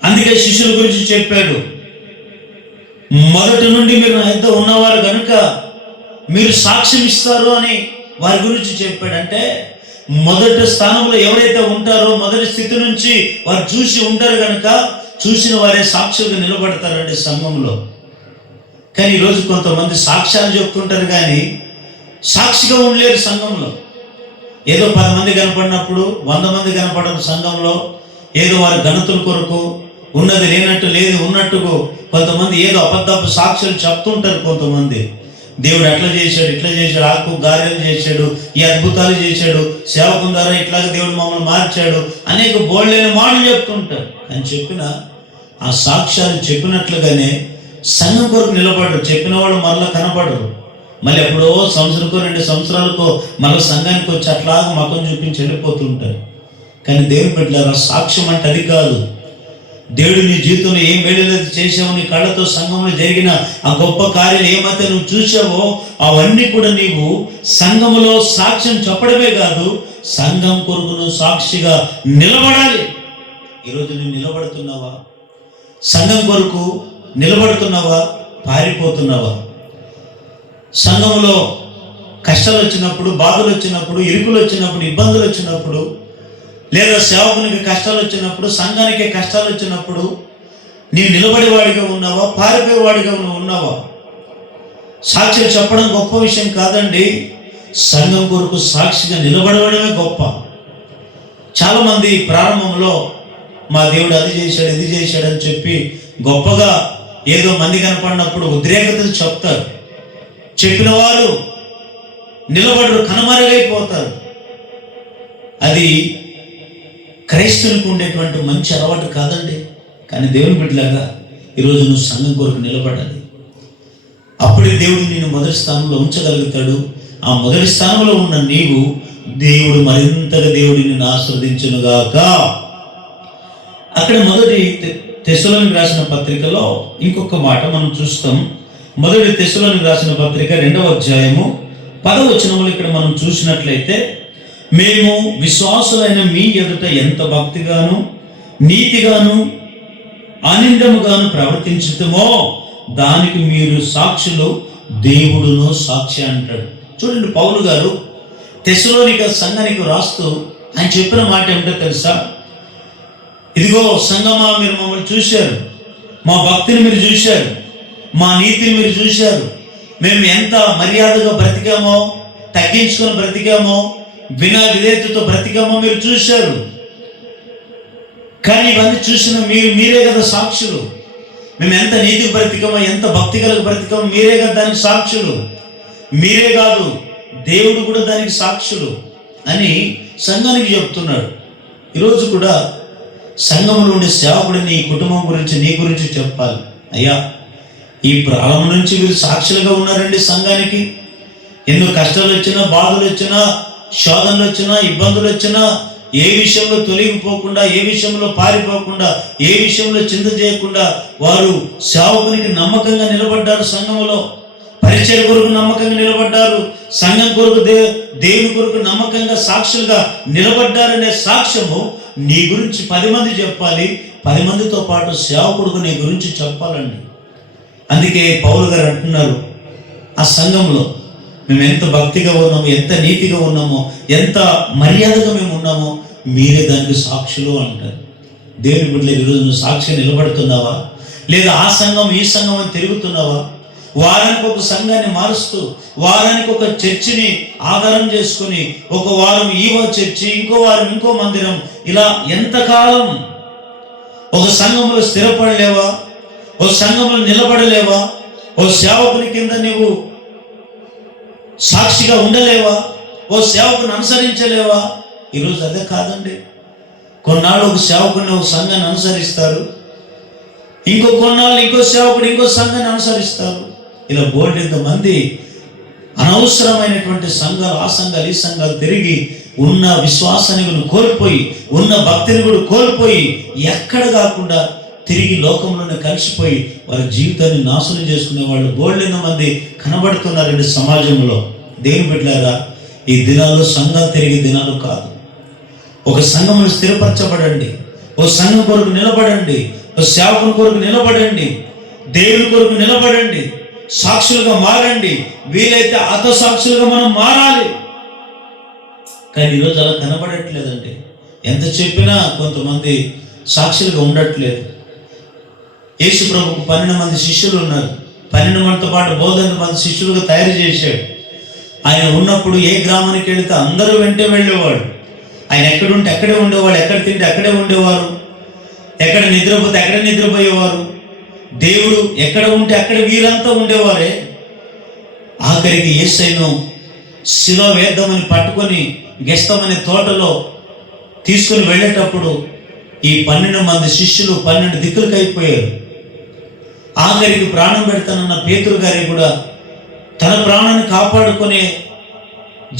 అందుకే శిష్యుల గురించి చెప్పాడు, మొదటి నుండి మీరు నా యొద్ద ఉన్నవారు కనుక మీరు సాక్ష్యం ఇస్తారు అని వారి గురించి చెప్పాడంటే మొదటి స్థానంలో ఎవరైతే ఉంటారో మొదటి స్థితి నుంచి వారు చూసి ఉంటారు కనుక చూసిన వారే సాక్షులుగా నిలబడతారండి సంఘంలో. కానీ ఈరోజు కొంతమంది సాక్ష్యాలు చెప్తుంటారు కానీ సాక్షిగా ఉండలేరు సంఘంలో. ఏదో 10 మంది కనపడినప్పుడు 100 మంది కనపడరు సంఘంలో. ఏదో వారి ఘనతల కొరకు ఉన్నది లేనట్టు, లేదు ఉన్నట్టుగా కొంతమంది ఏదో అబద్ధపు సాక్ష్యాలు చెప్తుంటారు. కొంతమంది దేవుడు అట్లా చేశాడు, ఇట్లా చేశాడు, ఆకు కార్యాలు చేశాడు, ఈ అద్భుతాలు చేశాడు, సేవకుల ద్వారా ఇట్లాగే దేవుడు మమ్మల్ని మార్చాడు, అనేక బోల్డైన మాటలు చెప్తుంటారు. అని చెప్పిన ఆ సాక్ష్యాలు చెప్పినట్లుగానే సంఘం కొరకు నిలబడరు. చెప్పిన వాళ్ళు మళ్ళీ కనపడరు. మళ్ళీ ఎప్పుడో సంవత్సరంకో 2 సంవత్సరాలకో మళ్ళీ సంఘానికి వచ్చి అట్లాగా మకం చూపించి వెళ్ళిపోతుంటారు. కానీ దేవుని బిడ్డలారా, సాక్ష్యం అంటే అది కాదు. దేవుడు నీ జీవితంలో ఏం మేలులేదు చేసావో, నీ కళ్ళతో సంఘంలో జరిగిన ఆ గొప్ప కార్యాలు ఏమైతే నువ్వు చూసావో అవన్నీ కూడా నీవు సంఘములో సాక్ష్యం చెప్పడమే కాదు, సంఘం కొరకు నువ్వు సాక్షిగా నిలబడాలి. ఈరోజు నువ్వు నిలబడుతున్నావా? సంఘం కొరకు నిలబడుతున్నావా? పారిపోతున్నావా? సంఘంలో కష్టాలు వచ్చినప్పుడు, బాధలు వచ్చినప్పుడు, ఇరుకులు వచ్చినప్పుడు, ఇబ్బందులు వచ్చినప్పుడు, లేదా సేవకునికి కష్టాలు వచ్చినప్పుడు, సంఘానికి కష్టాలు వచ్చినప్పుడు నీవు నిలబడేవాడిగా ఉన్నావా? పారిపోయేవాడిగా ఉన్నావా? సాక్ష్యం చెప్పడం గొప్ప విషయం కాదండి. సంఘం కొరకు సాక్షిగా నిలబడడమే గొప్ప. చాలామంది ప్రారంభంలో మా దేవుడు అది చేశాడు, ఇది చేశాడు అని చెప్పి గొప్పగా ఏదో మంది కనపడినప్పుడు ఉద్రేకతలు చెప్తారు. చెప్పిన వారు నిలబడరు, కనుమరుగైపోతారు. అది క్రైస్తవులకు ఉండేటువంటి మంచి అలవాటు కాదండి. కానీ దేవుని బిడ్డలాగా ఈరోజు నువ్వు సంఘం కొరకు నిలబడాలి. అప్పుడే దేవుడు నిన్ను మొదటి స్థానంలో ఉంచగలుగుతాడు. ఆ మొదటి స్థానంలో ఉన్న నీవు దేవుడు మరింతగా నిన్ను ఆశీర్వదించునుగాక. అక్కడ మొదటి తెస్సలోనికి రాసిన పత్రికలో ఇంకొక మాట మనం చూస్తాం. మొదటి తెస్సలోనికి రాసిన పత్రిక 2వ అధ్యాయము 10వ వచనములో ఇక్కడ మనం చూసినట్లయితే, మేము విశ్వాసులైన మీ ఎదుట ఎంత భక్తిగాను నీతిగాను ఆనందముగాను ప్రవర్తించుతామో దానికి మీరు సాక్షులు, దేవుడును సాక్షి అంటాడు. చూడండి, పౌలు గారు తెస్సలోనిక సంఘానికి రాస్తూ ఆయన చెప్పిన మాట ఏమిటో తెలుసా? ఇదిగో సంఘమా, మీరు మమ్మల్ని చూశారు, మా భక్తిని మీరు చూశారు, మా నీతిని మీరు చూశారు, మేము ఎంత మర్యాదగా బ్రతికామో, తగ్గించుకొని బ్రతికామో, వినా విధేయతతో బ్రతికామో మీరు చూశారు. కానీ ఇవన్నీ చూసిన మీరే కదా సాక్షులు. మేము ఎంత నీతికి బ్రతికామో, ఎంత భక్తి కలిగి బ్రతికామో మీరే కదా దానికి సాక్షులు. మీరే కాదు, దేవుడు కూడా దానికి సాక్షులు అని సంఘానికి చెప్తున్నాడు. ఈరోజు కూడా సంఘంలో ఉండే సేవకుడు నీ కుటుంబం గురించి, నీ గురించి చెప్పాలి. అయ్యా, ఈ ప్రారంభం నుంచి మీరు సాక్షులుగా ఉన్నారండి సంఘానికి. ఎన్నో కష్టాలు వచ్చినా, బాధలు వచ్చినా, శోధనలు వచ్చినా, ఇబ్బందులు వచ్చినా ఏ విషయంలో తొలగిపోకుండా, ఏ విషయంలో పారిపోకుండా, ఏ విషయంలో చింత చేయకుండా వారు సేవకునికి నమ్మకంగా నిలబడ్డారు. సంఘంలో పరిచయ కొరకు నమ్మకంగా నిలబడ్డారు. సంఘం కొరకు, దేవుని కొరకు నమ్మకంగా సాక్షులుగా నిలబడ్డారనే సాక్ష్యము నీ గురించి 10 మంది చెప్పాలి. 10 మందితో పాటు సేవకుడుకు నీ గురించి చెప్పాలండి. అందుకే పౌలు గారు అంటున్నారు, ఆ సంఘంలో మేము ఎంత భక్తిగా ఉన్నామో, ఎంత నీతిగా ఉన్నామో, ఎంత మర్యాదగా మేము ఉన్నామో మీరే దానికి సాక్షులు అంటారు. దేవుని బిడ్డలు, ఈరోజు నువ్వు సాక్షి నిలబడుతున్నావా? లేదా ఆ సంఘం ఈ సంఘం అని తిరుగుతున్నావా? వారానికి ఒక సంఘాన్ని మారుస్తూ, వారానికి ఒక చర్చిని ఆధారం చేసుకుని, ఒక వారం ఈవో చర్చి, ఇంకో వారం ఇంకో మందిరం, ఇలా ఎంతకాలం ఒక సంఘంలో స్థిరపడలేవా? ఓ సంఘంలో నిలబడలేవా? ఓ సేవకుని కింద నువ్వు సాక్షిగా ఉండలేవా? ఓ సేవకుని అనుసరించలేవా? ఈరోజు అదే కాదండి. కొన్నాళ్ళు ఒక సేవకుని, ఒక సంఘాన్ని అనుసరిస్తారు, ఇంకో కొన్నాళ్ళు ఇంకో సేవకుడు ఇంకో సంఘాన్ని అనుసరిస్తారు. ఇలా బోల్డెంత మంది అనవసరమైనటువంటి సంఘాలు, ఆ సంఘాలు ఈ సంఘాలు తిరిగి ఉన్న విశ్వాసాన్ని కూడా కోల్పోయి, ఉన్న భక్తిని కూడా కోల్పోయి, ఎక్కడ కాకుండా తిరిగి లోకంలోనే కలిసిపోయి వారి జీవితాన్ని నాశనం చేసుకునే వాళ్ళు బోల్డెంత మంది కనబడుతున్నారండి సమాజంలో. దేవుని బిడ్డలారా, ఈ దినాల్లో సంఘాలు తిరిగే దినాలు కాదు. ఒక సంఘమును స్థిరపరచబడండి, ఓ సంఘం కొరకు నిలబడండి, ఓ సేవకుని కొరకు నిలబడండి, దేవుని కొరకు నిలబడండి, సాక్షులుగా మారండి. వీలైతే అత సాక్షులుగా మనం మారాలి. కానీ ఈరోజు అలా కనబడట్లేదండి. ఎంత చెప్పినా కొంతమంది సాక్షులుగా ఉండట్లేదు. యేసు ప్రభుకు 12 మంది శిష్యులు ఉన్నారు. 12 మందితో పాటు 12 మంది శిష్యులుగా తయారు చేశాడు. ఆయన ఉన్నప్పుడు ఏ గ్రామానికి వెళితే అందరూ వెంటే వెళ్ళేవాడు. ఆయన ఎక్కడుంటే అక్కడే ఉండేవాడు, ఎక్కడ తింటే అక్కడే ఉండేవారు, ఎక్కడ నిద్రపోతే అక్కడే నిద్రపోయేవారు. దేవుడు ఎక్కడ ఉంటే అక్కడ వీరంతా ఉండేవారే. ఆఖరికి యేసయ్యను శిలువ వేద్దామని పట్టుకొని గెస్తమనే తోటలో తీసుకుని వెళ్ళేటప్పుడు ఈ 12 మంది శిష్యులు 12 దిక్కులకు అయిపోయారు. ఆఖరికి ప్రాణం పెడతానన్న పేతురు గారి కూడా తన ప్రాణాన్ని కాపాడుకునే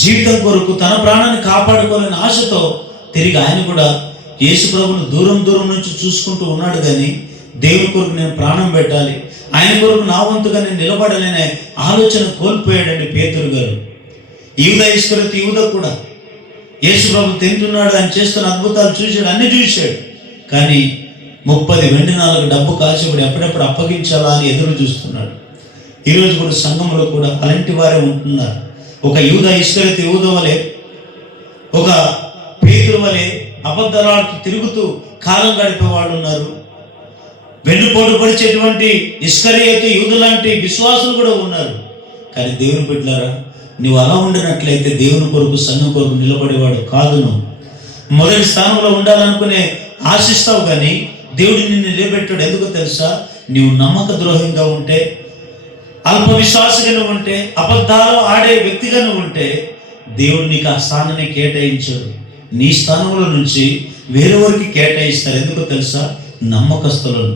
జీవితం కొరకు, తన ప్రాణాన్ని కాపాడుకోవాలని ఆశతో తిరిగి ఆయన కూడా యేసు ప్రభువును దూరం దూరం నుంచి చూసుకుంటూ ఉన్నాడు. కానీ దేవుని కొరకు నేను ప్రాణం పెట్టాలి, ఆయన కొరకు నా వంతుగా నేను నిలబడాలనే ఆలోచన కోల్పోయాడండి పేతురు గారు. యూదా ఇస్కరియోతు యూదా కూడా యేసు ప్రభు తింటున్నాడు, ఆయన చేస్తున్న అద్భుతాలు చూశాడు, అన్ని చూశాడు. కానీ 30 వెండి నాలుగు డబ్బు కాల్చిబడి ఎప్పుడెప్పుడు అప్పగించాలా అని ఎదురు చూస్తున్నాడు. ఈరోజు కూడా సంఘంలో కూడా అలాంటి వారే ఉంటున్నారు. ఒక యూదా ఇస్కరియోతు యూదా వలె, ఒక పేతురు వలె అబద్ధాలాడుతూ తిరుగుతూ కాలం గడిపే వాళ్ళు ఉన్నారు. వెన్నుపోటు పరిచేటువంటి ఇస్కరియోతు యూదా లాంటి విశ్వాసులు కూడా ఉన్నారు. కానీ దేవుని బిడ్డలారా, నువ్వు అలా ఉండినట్లయితే దేవుని కొరకు, సంఘం కొరకు నిలబడేవాడు కాదు. నువ్వు మొదటి స్థానంలో ఉండాలనుకునే ఆశిస్తావు, కానీ దేవుడు నిన్ను నిలబెట్టాడు. ఎందుకో తెలుసా? నువ్వు నమ్మక ద్రోహంగా ఉంటే, అల్ప విశ్వాసగా నువ్వు ఉంటే, అబద్ధాలు ఆడే వ్యక్తిగా నువ్వు ఉంటే, దేవుడు నీకు ఆ స్థానాన్ని కేటాయించాడు. నీ స్థానంలో నుంచి వేరెవరికి కేటాయిస్తారు. ఎందుకో తెలుసా? నమ్మకస్తులను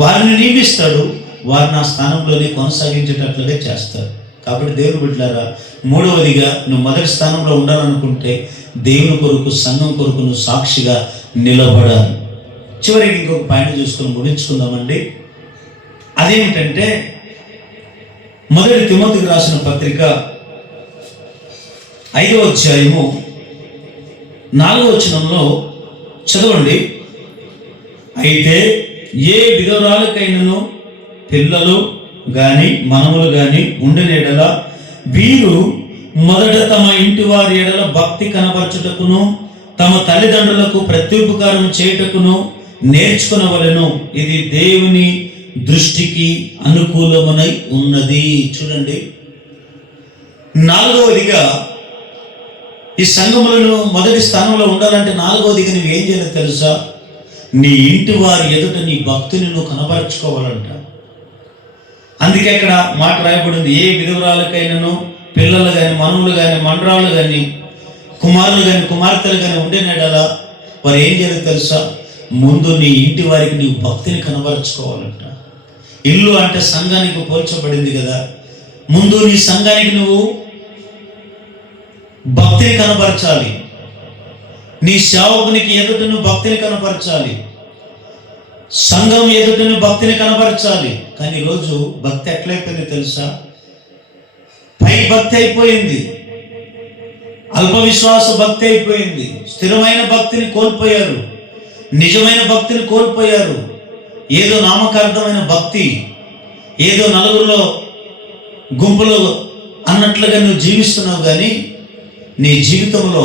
వారిని నియమిస్తాడు. వారిని ఆ స్థానంలోనే కొనసాగించేటట్లుగా చేస్తారు. కాబట్టి దేవుని బిడ్డలారా, మూడవదిగా నువ్వు మొదటి స్థానంలో ఉండాలనుకుంటే దేవుని కొరకు, సంఘం కొరకు నువ్వు సాక్షిగా నిలబడాలి. చివరికి ఇంకొక పాయింట్ చూసుకొని ముగించుకుందామండి. అదేమిటంటే, మొదటి తిమోతికి రాసిన పత్రిక 5వ అధ్యాయము 4వ వచనంలో చదవండి. అయితే ఏ విధవరాలకైనను పిల్లలు గాని మనములు గాని ఉండిన ఎడల వీరు మొదట తమ ఇంటి వారి ఎడల భక్తి కనపరచుటకును తమ తల్లిదండ్రులకు ప్రత్యుపకారం చేయుటకును నేర్చుకునవలెను. ఇది దేవుని దృష్టికి అనుకూలమునై ఉన్నది. చూడండి, 4వదిగా ఈ సంఘములను మొదటి స్థానంలో ఉండాలంటే 4వదిగా నువ్వు ఏం చేయాలో తెలుసా? నీ ఇంటి వారి ఎదుట నీ భక్తిని నువ్వు కనపరచుకోవాలంట. అందుకే అక్కడ మాట రాయబడింది, ఏ విధవరాలకైనాను పిల్లలు కానీ, మనవులు కానీ, మండ్రాలు కానీ, కుమారులు కానీ, కుమార్తెలు కానీ ఉండేనడలా వారు ఏం చేయాలో తెలుసా? ముందు నీ ఇంటి వారికి నీవు భక్తిని కనబరుచుకోవాలంట. ఇల్లు అంటే సంఘానికి పోల్చబడింది కదా. ముందు నీ సంఘానికి నువ్వు భక్తిని కనపరచాలి. నీ సేవకునికి ఎదుట నువ్వు భక్తిని కనపరచాలి. సంఘం ఎదుట నువ్వు భక్తిని కనపరచాలి. కానీ ఈరోజు భక్తి ఎట్లయిపోయింది తెలుసా? పై భక్తి అయిపోయింది, అల్ప విశ్వాస భక్తి అయిపోయింది. స్థిరమైన భక్తిని కోల్పోయారు, నిజమైన భక్తిని కోల్పోయారు. ఏదో నామకార్థమైన భక్తి, ఏదో నలుగురిలో గుంపులో అన్నట్లుగా నువ్వు జీవిస్తున్నావు. కానీ నీ జీవితంలో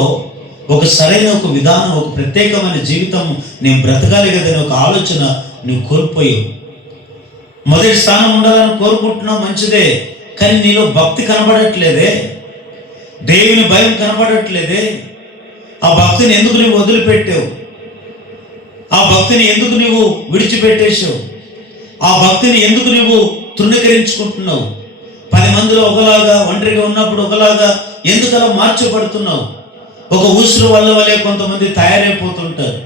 ఒక సరైన ఒక విధానం, ఒక ప్రత్యేకమైన జీవితం నేను బ్రతకాలి కదని ఒక ఆలోచన నువ్వు కోల్పోయావు. మొదటి స్థానం ఉండాలని కోరుకుంటున్నావు, మంచిదే. కానీ నీలో భక్తి కనబడట్లేదే, దేవుని భయం కనబడట్లేదే. ఆ భక్తిని ఎందుకు నువ్వు వదిలిపెట్టావు? ఆ భక్తిని ఎందుకు నువ్వు విడిచిపెట్టేశావు? ఆ భక్తిని ఎందుకు నువ్వు తృణీకరించుకుంటున్నావు? 10 మందిలో ఒకలాగా, ఒంటరిగా ఉన్నప్పుడు ఒకలాగా ఎందుకు అలా మార్చబడుతున్నావు? ఒక ఊసురు వల్లే కొంతమంది తయారైపోతుంటారు.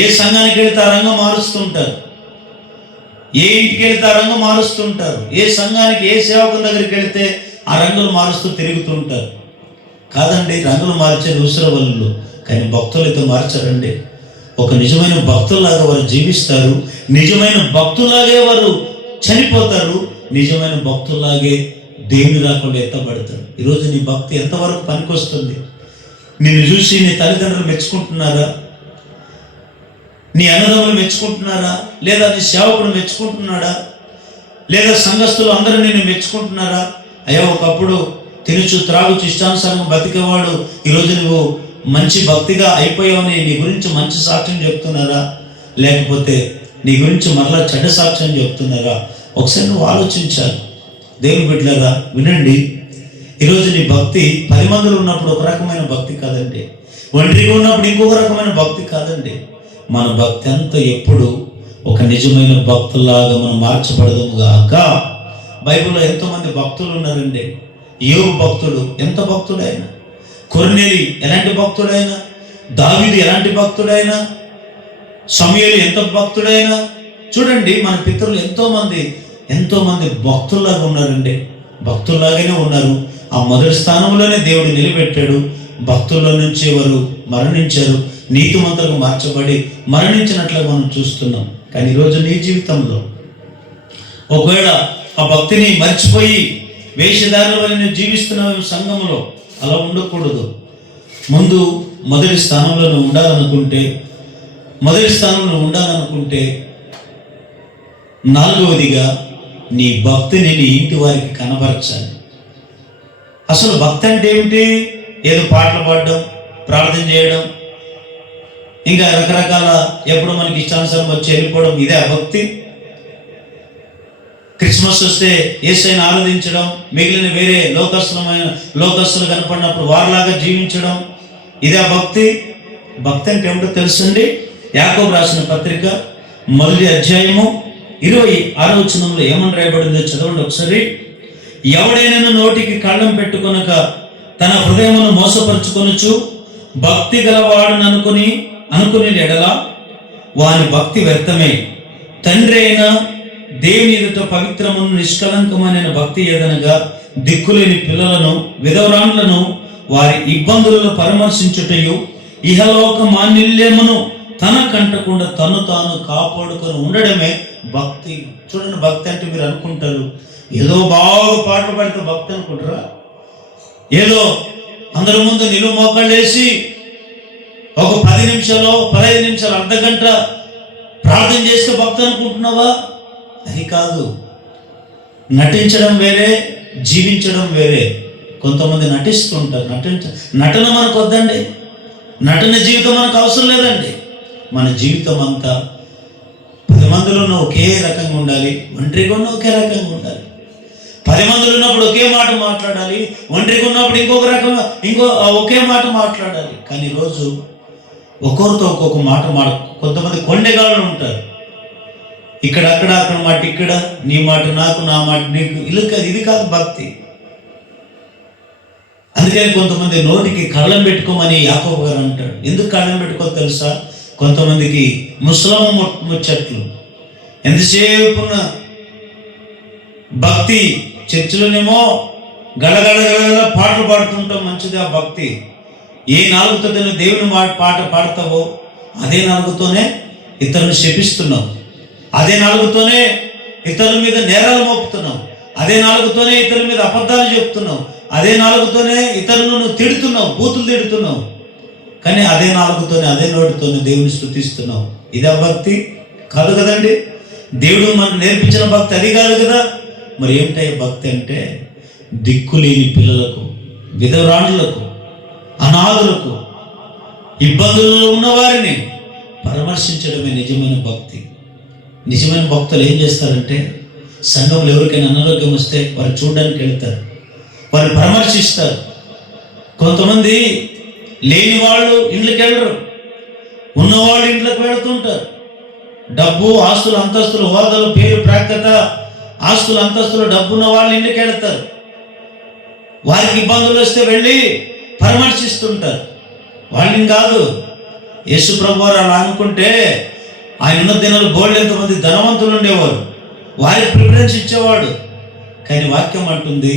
ఏ సంఘానికి వెళితే ఆ రంగం మారుస్తుంటారు, ఏ ఇంటికి వెళితే ఆ రంగం మారుస్తుంటారు, ఏ సంఘానికి ఏ సేవకుల దగ్గరికి వెళితే ఆ రంగులు మారుస్తూ తిరుగుతుంటారు. కాదండి, రంగులు మార్చేది ఊసురు వల్లు, కానీ భక్తులైతే మార్చరండి. ఒక నిజమైన భక్తుల్లాగా వారు జీవిస్తారు, నిజమైన భక్తులాగే వారు చనిపోతారు, నిజమైన భక్తుల్లాగే దేవుని రాకుండా ఎత్తబడతారు. ఈరోజు నీ భక్తి ఎంతవరకు పనికొస్తుంది? నిన్ను చూసి నీ తల్లిదండ్రులు మెచ్చుకుంటున్నారా? నీ అన్నదమ్ములు మెచ్చుకుంటున్నారా? లేదా నీ సేవకుడు మెచ్చుకుంటున్నాడా? లేదా సంఘస్థులు అందరూ నిన్ను మెచ్చుకుంటున్నారా? అయ్యా, ఒకప్పుడు తినుచు త్రాగుచు ఇష్టానుసారంగా బతికేవాడు ఈరోజు నువ్వు మంచి భక్తిగా అయిపోయావని నీ గురించి మంచి సాక్ష్యం చెప్తున్నారా? లేకపోతే నీ గురించి మరలా చెడ్డ సాక్ష్యం చెప్తున్నారా? ఒకసారి నువ్వు ఆలోచించాలి. దేవుని బిడ్డలారా వినండి, ఈరోజు నీ భక్తి 10 మందిలో ఉన్నప్పుడు ఒక రకమైన భక్తి కాదండి, ఒంటరిగా ఉన్నప్పుడు ఇంకొక రకమైన భక్తి కాదండి. మన భక్తి అంతా ఎప్పుడు ఒక నిజమైన భక్తులాగా మనం మార్చబడదాము గాక. బైబిల్లో ఎంతోమంది భక్తులు ఉన్నారండి. యోబు భక్తుడు, ఎంత భక్తుడైనా. కొర్నేలి ఎలాంటి భక్తుడైనా. దావీదు ఎలాంటి భక్తుడైనా. సమూయేలు ఎంత భక్తుడైనా. చూడండి, మన పితరులు ఎంతోమంది భక్తుల్లాగా ఉన్నారండి. భక్తుల్లాగానే ఉన్నారు. ఆ మొదటి స్థానంలోనే దేవుడు నిలబెట్టాడు. భక్తుల్లో నుంచి వారు మరణించారు, నీతిమంతులకు మార్చబడి మరణించినట్లుగా మనం చూస్తున్నాం. కానీ ఈరోజు నీ జీవితంలో ఒకవేళ ఆ భక్తిని మర్చిపోయి వేషధారుల వల్ల నువ్వు జీవిస్తున్నావు సంఘంలో, అలా ఉండకూడదు. ముందు మొదటి స్థానంలో నువ్వు ఉండాలనుకుంటే, నాలుగవదిగా నీ భక్తిని నీ ఇంటి వారికి కనబరచాలి. అసలు భక్తి అంటే ఏమిటి? ఏదో పాటలు పాడడం, ప్రార్థన చేయడం, ఇంకా రకరకాల ఎప్పుడు మనకి ఇష్టానుసారం వచ్చి వెళ్ళిపోవడం, ఇదే భక్తి? క్రిస్మస్ వస్తే యేసుని ఆరాధించడం, మిగిలిన వేరే లోకస్తులు కనపడినప్పుడు వారిలాగా జీవించడం, ఇదే భక్తి? భక్తి అంటే ఏమిటో తెలుసండి. యాకోబు రాసిన పత్రిక 1వ అధ్యాయము 26వ ఏమని రాయబడిందో చదవండి ఒకసారి. ఎవడైనా నోటికి కళ్ళం పెట్టుకొనక తన హృదయమును మోసపరుచుకొనుచు భక్తి గలవాడు అనుకుని ఎడల వాని భక్తి వ్యర్థమే. తండ్రి అయిన దేవుని ఎదుట పవిత్రమును నిష్కలంకమైన భక్తి ఏదనగా దిక్కులేని పిల్లలను విధవరాండ్లను వారి ఇబ్బందులను పరామర్శించుటయు ఇహలోక మాన్యుల్యమును తన కంటకుండా తను తాను కాపాడుకొని ఉండడమే భక్తి. చూడండి, భక్తి అంటే మీరు అనుకుంటారు ఏదో బాగా పాటలు పాడితే భక్తి అనుకుంటారా? ఏదో అందరి ముందు నిలువు మోకాళ్ళు వేసి ఒక 10 నిమిషాలు 15 నిమిషాలు అర్ధగంట ప్రార్థన చేస్తే భక్తి అనుకుంటున్నావా? అది కాదు. నటించడం వేరే, జీవించడం వేరే. కొంతమంది నటిస్తుంటారు. నటన మనకు వద్దండి. నటన జీవితం మనకు అవసరం లేదండి. మన జీవితం అంతా 10 మందిలో ఒకే రకంగా ఉండాలి, ఒంటరిగా ఉన్న ఒకే రకంగా ఉండాలి. 10 మందిలో ఉన్నప్పుడు ఒకే మాట మాట్లాడాలి, ఒంటరిగా ఉన్నప్పుడు ఇంకొక రకంగా ఒకే మాట మాట్లాడాలి. కానీ ఈరోజు ఒక్కొక్కరితో ఒక్కొక్క మాట కొంతమంది కొండెగాళ్ళు ఉంటారు. ఇక్కడ అక్కడ మాట ఇక్కడ, నీ మాట నాకు, నా మాట నీకు. ఇది కాదు భక్తి. అందుకని కొంతమంది నోటికి కళ్ళం పెట్టుకోమని యాకోబు గారు అంటాడు. ఎందుకు కళ్ళం పెట్టుకో తెలుసా? కొంతమందికి ముసలమ్మ ముచ్చట్లు, ఎంతసేపున్న భక్తి. చర్చిలోనేమో గడగడ పాటలు పాడుతుంటాం, మంచిది ఆ భక్తి. ఏ నాలుగుతో దేవుని పాట పాడతావో అదే నాలుగుతోనే ఇతరులను శపిస్తున్నావు, అదే నాలుగుతోనే ఇతరుల మీద నేరాలు మోపుతున్నావు, అదే నాలుగుతోనే ఇతరుల మీద అబద్ధాలు చెప్తున్నావు, అదే నాలుగుతోనే ఇతరులను తిడుతున్నావు, బూతులు తిడుతున్నావు. కానీ అదే నాలుగుతోనే అదే నోటితోనే దేవుని స్తుతిస్తున్నావు. ఇదే భక్తి కాదు కదండి. దేవుడు మనకు నేర్పించిన భక్తి అది కాదు కదా. మరి ఏమిటాయి భక్తి అంటే? దిక్కులేని పిల్లలకు, విధవరాండ్లకు, అనాథులకు, ఇబ్బందులలో ఉన్నవారిని పరామర్శించడమే నిజమైన భక్తి. నిజమైన భక్తులు ఏం చేస్తారంటే, సంఘంలో ఎవరికైనా అనారోగ్యం వస్తే వారు చూడడానికి వెళ్తారు, వారు పరామర్శిస్తారు. కొంతమంది లేని వాళ్ళు ఇంట్లోకి వెళ్ళరు, ఉన్నవాళ్ళు ఇంట్లోకి వెళుతుంటారు. డబ్బు, ఆస్తులు, అంతస్తులు, హోదాలు, పేరు, ప్రాఖ్యత, ఆస్తులు, అంతస్తులు, డబ్బున్న వాళ్ళు ఇంట్లోకి వెళ్తారు. వారికి ఇబ్బందులు వస్తే వెళ్ళి పరామర్శిస్తుంటారు. వాళ్ళని కాదు. యేసు ప్రభు వారు అలా అనుకుంటే ఆయన ఉన్న దినాలు బోల్డ్ ఎంతమంది ధనవంతులు ఉండేవారు, వారికి ప్రిఫరెన్స్ ఇచ్చేవాడు. కానీ వాక్యం అంటుంది,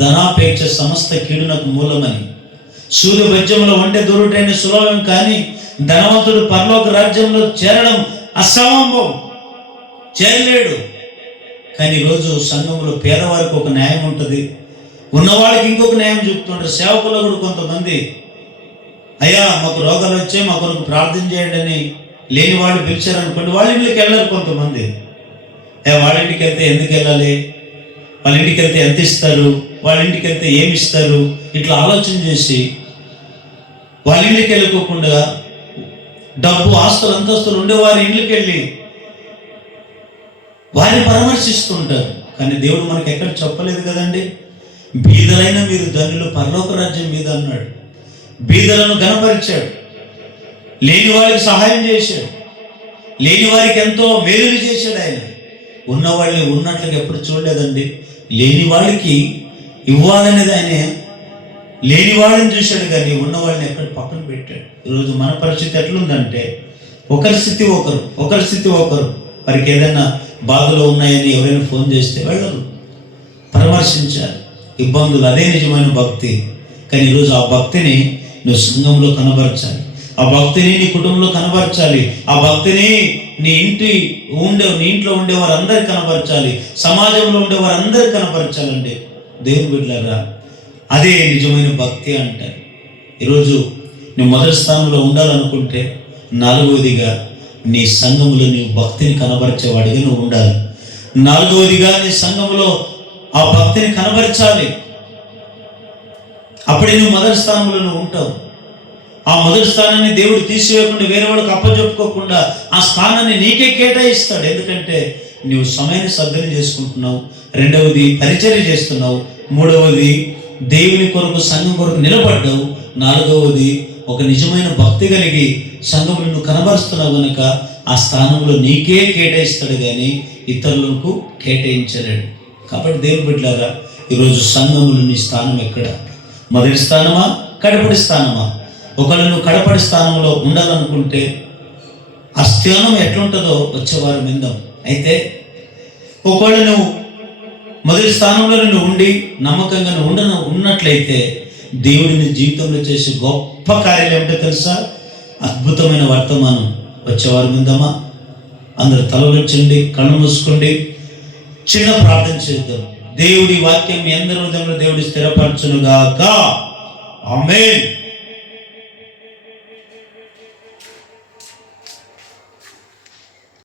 ధనాపేక్ష సమస్త కీడునకు మూలమని. సూర్య వజ్యంలో వంటే దొరుటైన సులభం, కానీ ధనవంతుడు పరలోక రాజ్యంలో చేరడం అసంభవం, చేరలేడు. కానీ ఈరోజు సంఘంలో పేదవారికి ఒక న్యాయం ఉంటుంది, ఉన్నవాళ్ళకి ఇంకొక న్యాయం చెప్తుంటారు. సేవకుల్లో కూడా కొంతమంది, అయ్యా మాకు రోగాలు వచ్చాయి, మా కొరకు ప్రార్థన చేయండి అని లేని వాళ్ళు పిలిచారనుకోండి, వాళ్ళ ఇంటికి వెళ్ళారు కొంతమంది. వాళ్ళ ఇంటికి వెళ్తే ఎందుకు వెళ్ళాలి, వాళ్ళ ఇంటికి వెళ్తే ఎంత ఇస్తారు, వాళ్ళ ఇంటికి వెళ్తే ఏమి ఇస్తారు, ఇట్లా ఆలోచన చేసి వాళ్ళ ఇంటికి వెళ్ళకోకుండా డబ్బు, ఆస్తులు, అంతస్తులు ఉండేవారి ఇంటికి వెళ్ళి వారిని పరామర్శిస్తుంటారు. కానీ దేవుడు మనకి ఎక్కడ చెప్పలేదు కదండి. బీదలైన మీరు ధనులు పరలోక రాజ్యం మీద అన్నాడు. బీదలను గణపరిచాడు, లేని వారికి సహాయం చేశాడు, లేని వారికి ఎంతో మేలులు చేశాడు. ఆయన ఉన్నవాళ్ళని ఉన్నట్లుగా ఎప్పుడు చూడలేదండి. లేని వాళ్ళకి ఇవ్వాలనేది ఆయన లేని వాళ్ళని చూశాడు, కానీ ఉన్నవాళ్ళని ఎక్కడ పక్కన పెట్టాడు. ఈరోజు మన పరిస్థితి ఎట్లుందంటే, ఒకరి స్థితి ఒకరు. వారికి ఏదైనా బాధలు ఉన్నాయని ఎవరైనా ఫోన్ చేస్తే వెళ్ళరు, పరామర్శించాలి, ఇబ్బందులు. అదే నిజమైన భక్తి. కానీ ఈరోజు ఆ భక్తిని నువ్వు సంఘంలో కనబరచాలి, ఆ భక్తిని నీ కుటుంబంలో కనబరచాలి, ఆ భక్తిని నీ ఇంట్లో ఉండే వారందరికీ కనబరచాలి, సమాజంలో ఉండే వారందరికీ కనబరచాలండి. దేవుని బిడ్డలారా, అదే నిజమైన భక్తి అంటారు. ఈరోజు నువ్వు మొదటి స్థానంలో ఉండాలనుకుంటే, 4వదిగా నీ సంఘములో నీవు భక్తిని కనబరిచేవాడిగా నువ్వు ఉండాలి. 4వదిగా నీ సంఘములో ఆ భక్తిని కనబరచాలి. అప్పుడే నువ్వు మొదటి స్థానంలో నువ్వు ఉంటావు. ఆ మొదటి స్థానాన్ని దేవుడు తీసివేయకుండా, వేరే వాళ్ళకి అప్పచెప్పుకోకుండా ఆ స్థానాన్ని నీకే కేటాయిస్తాడు. ఎందుకంటే నువ్వు సమయాన్ని సద్వినియోగం చేసుకుంటున్నావు, 2వది పరిచర్య చేస్తున్నావు, 3వది దేవుని కొరకు, సంఘం కొరకు నిలబడ్డావు, 4వది ఒక నిజమైన భక్తి కలిగి సంఘమును నువ్వు కనబరుస్తున్నావు కనుక ఆ స్థానంలో నీకే కేటాయిస్తాడు కానీ ఇతరులకు కేటాయించలేడు. కాబట్టి దేవుని బిడ్డలారా, ఈరోజు సంఘములో నీ స్థానం ఎక్కడ? మొదటి స్థానమా, కడపడి స్థానమా? ఒకవేళ నువ్వు కడపడి స్థానంలో ఉండాలనుకుంటే ఆ స్థానం ఎట్లుంటుందో వచ్చేవారు విందాం. అయితే ఒకవేళ నువ్వు మొదటి స్థానంలో నువ్వు ఉండి నమ్మకంగా ఉన్నట్లయితే దేవుడిని జీవితంలో చేసే గొప్ప కార్యాలు ఏమిటో తెలుసా? అద్భుతమైన వర్తమానం. వచ్చేవారు విందామా? అందరు తలవెచ్చండి, కళ్ళు మూసుకోండి, చిన్న ప్రార్థన చేద్దాం. దేవుడి వాక్యం మీ అందరి హృదయంలో దేవుడి స్థిరపరచునుగాక. ఆమేన్.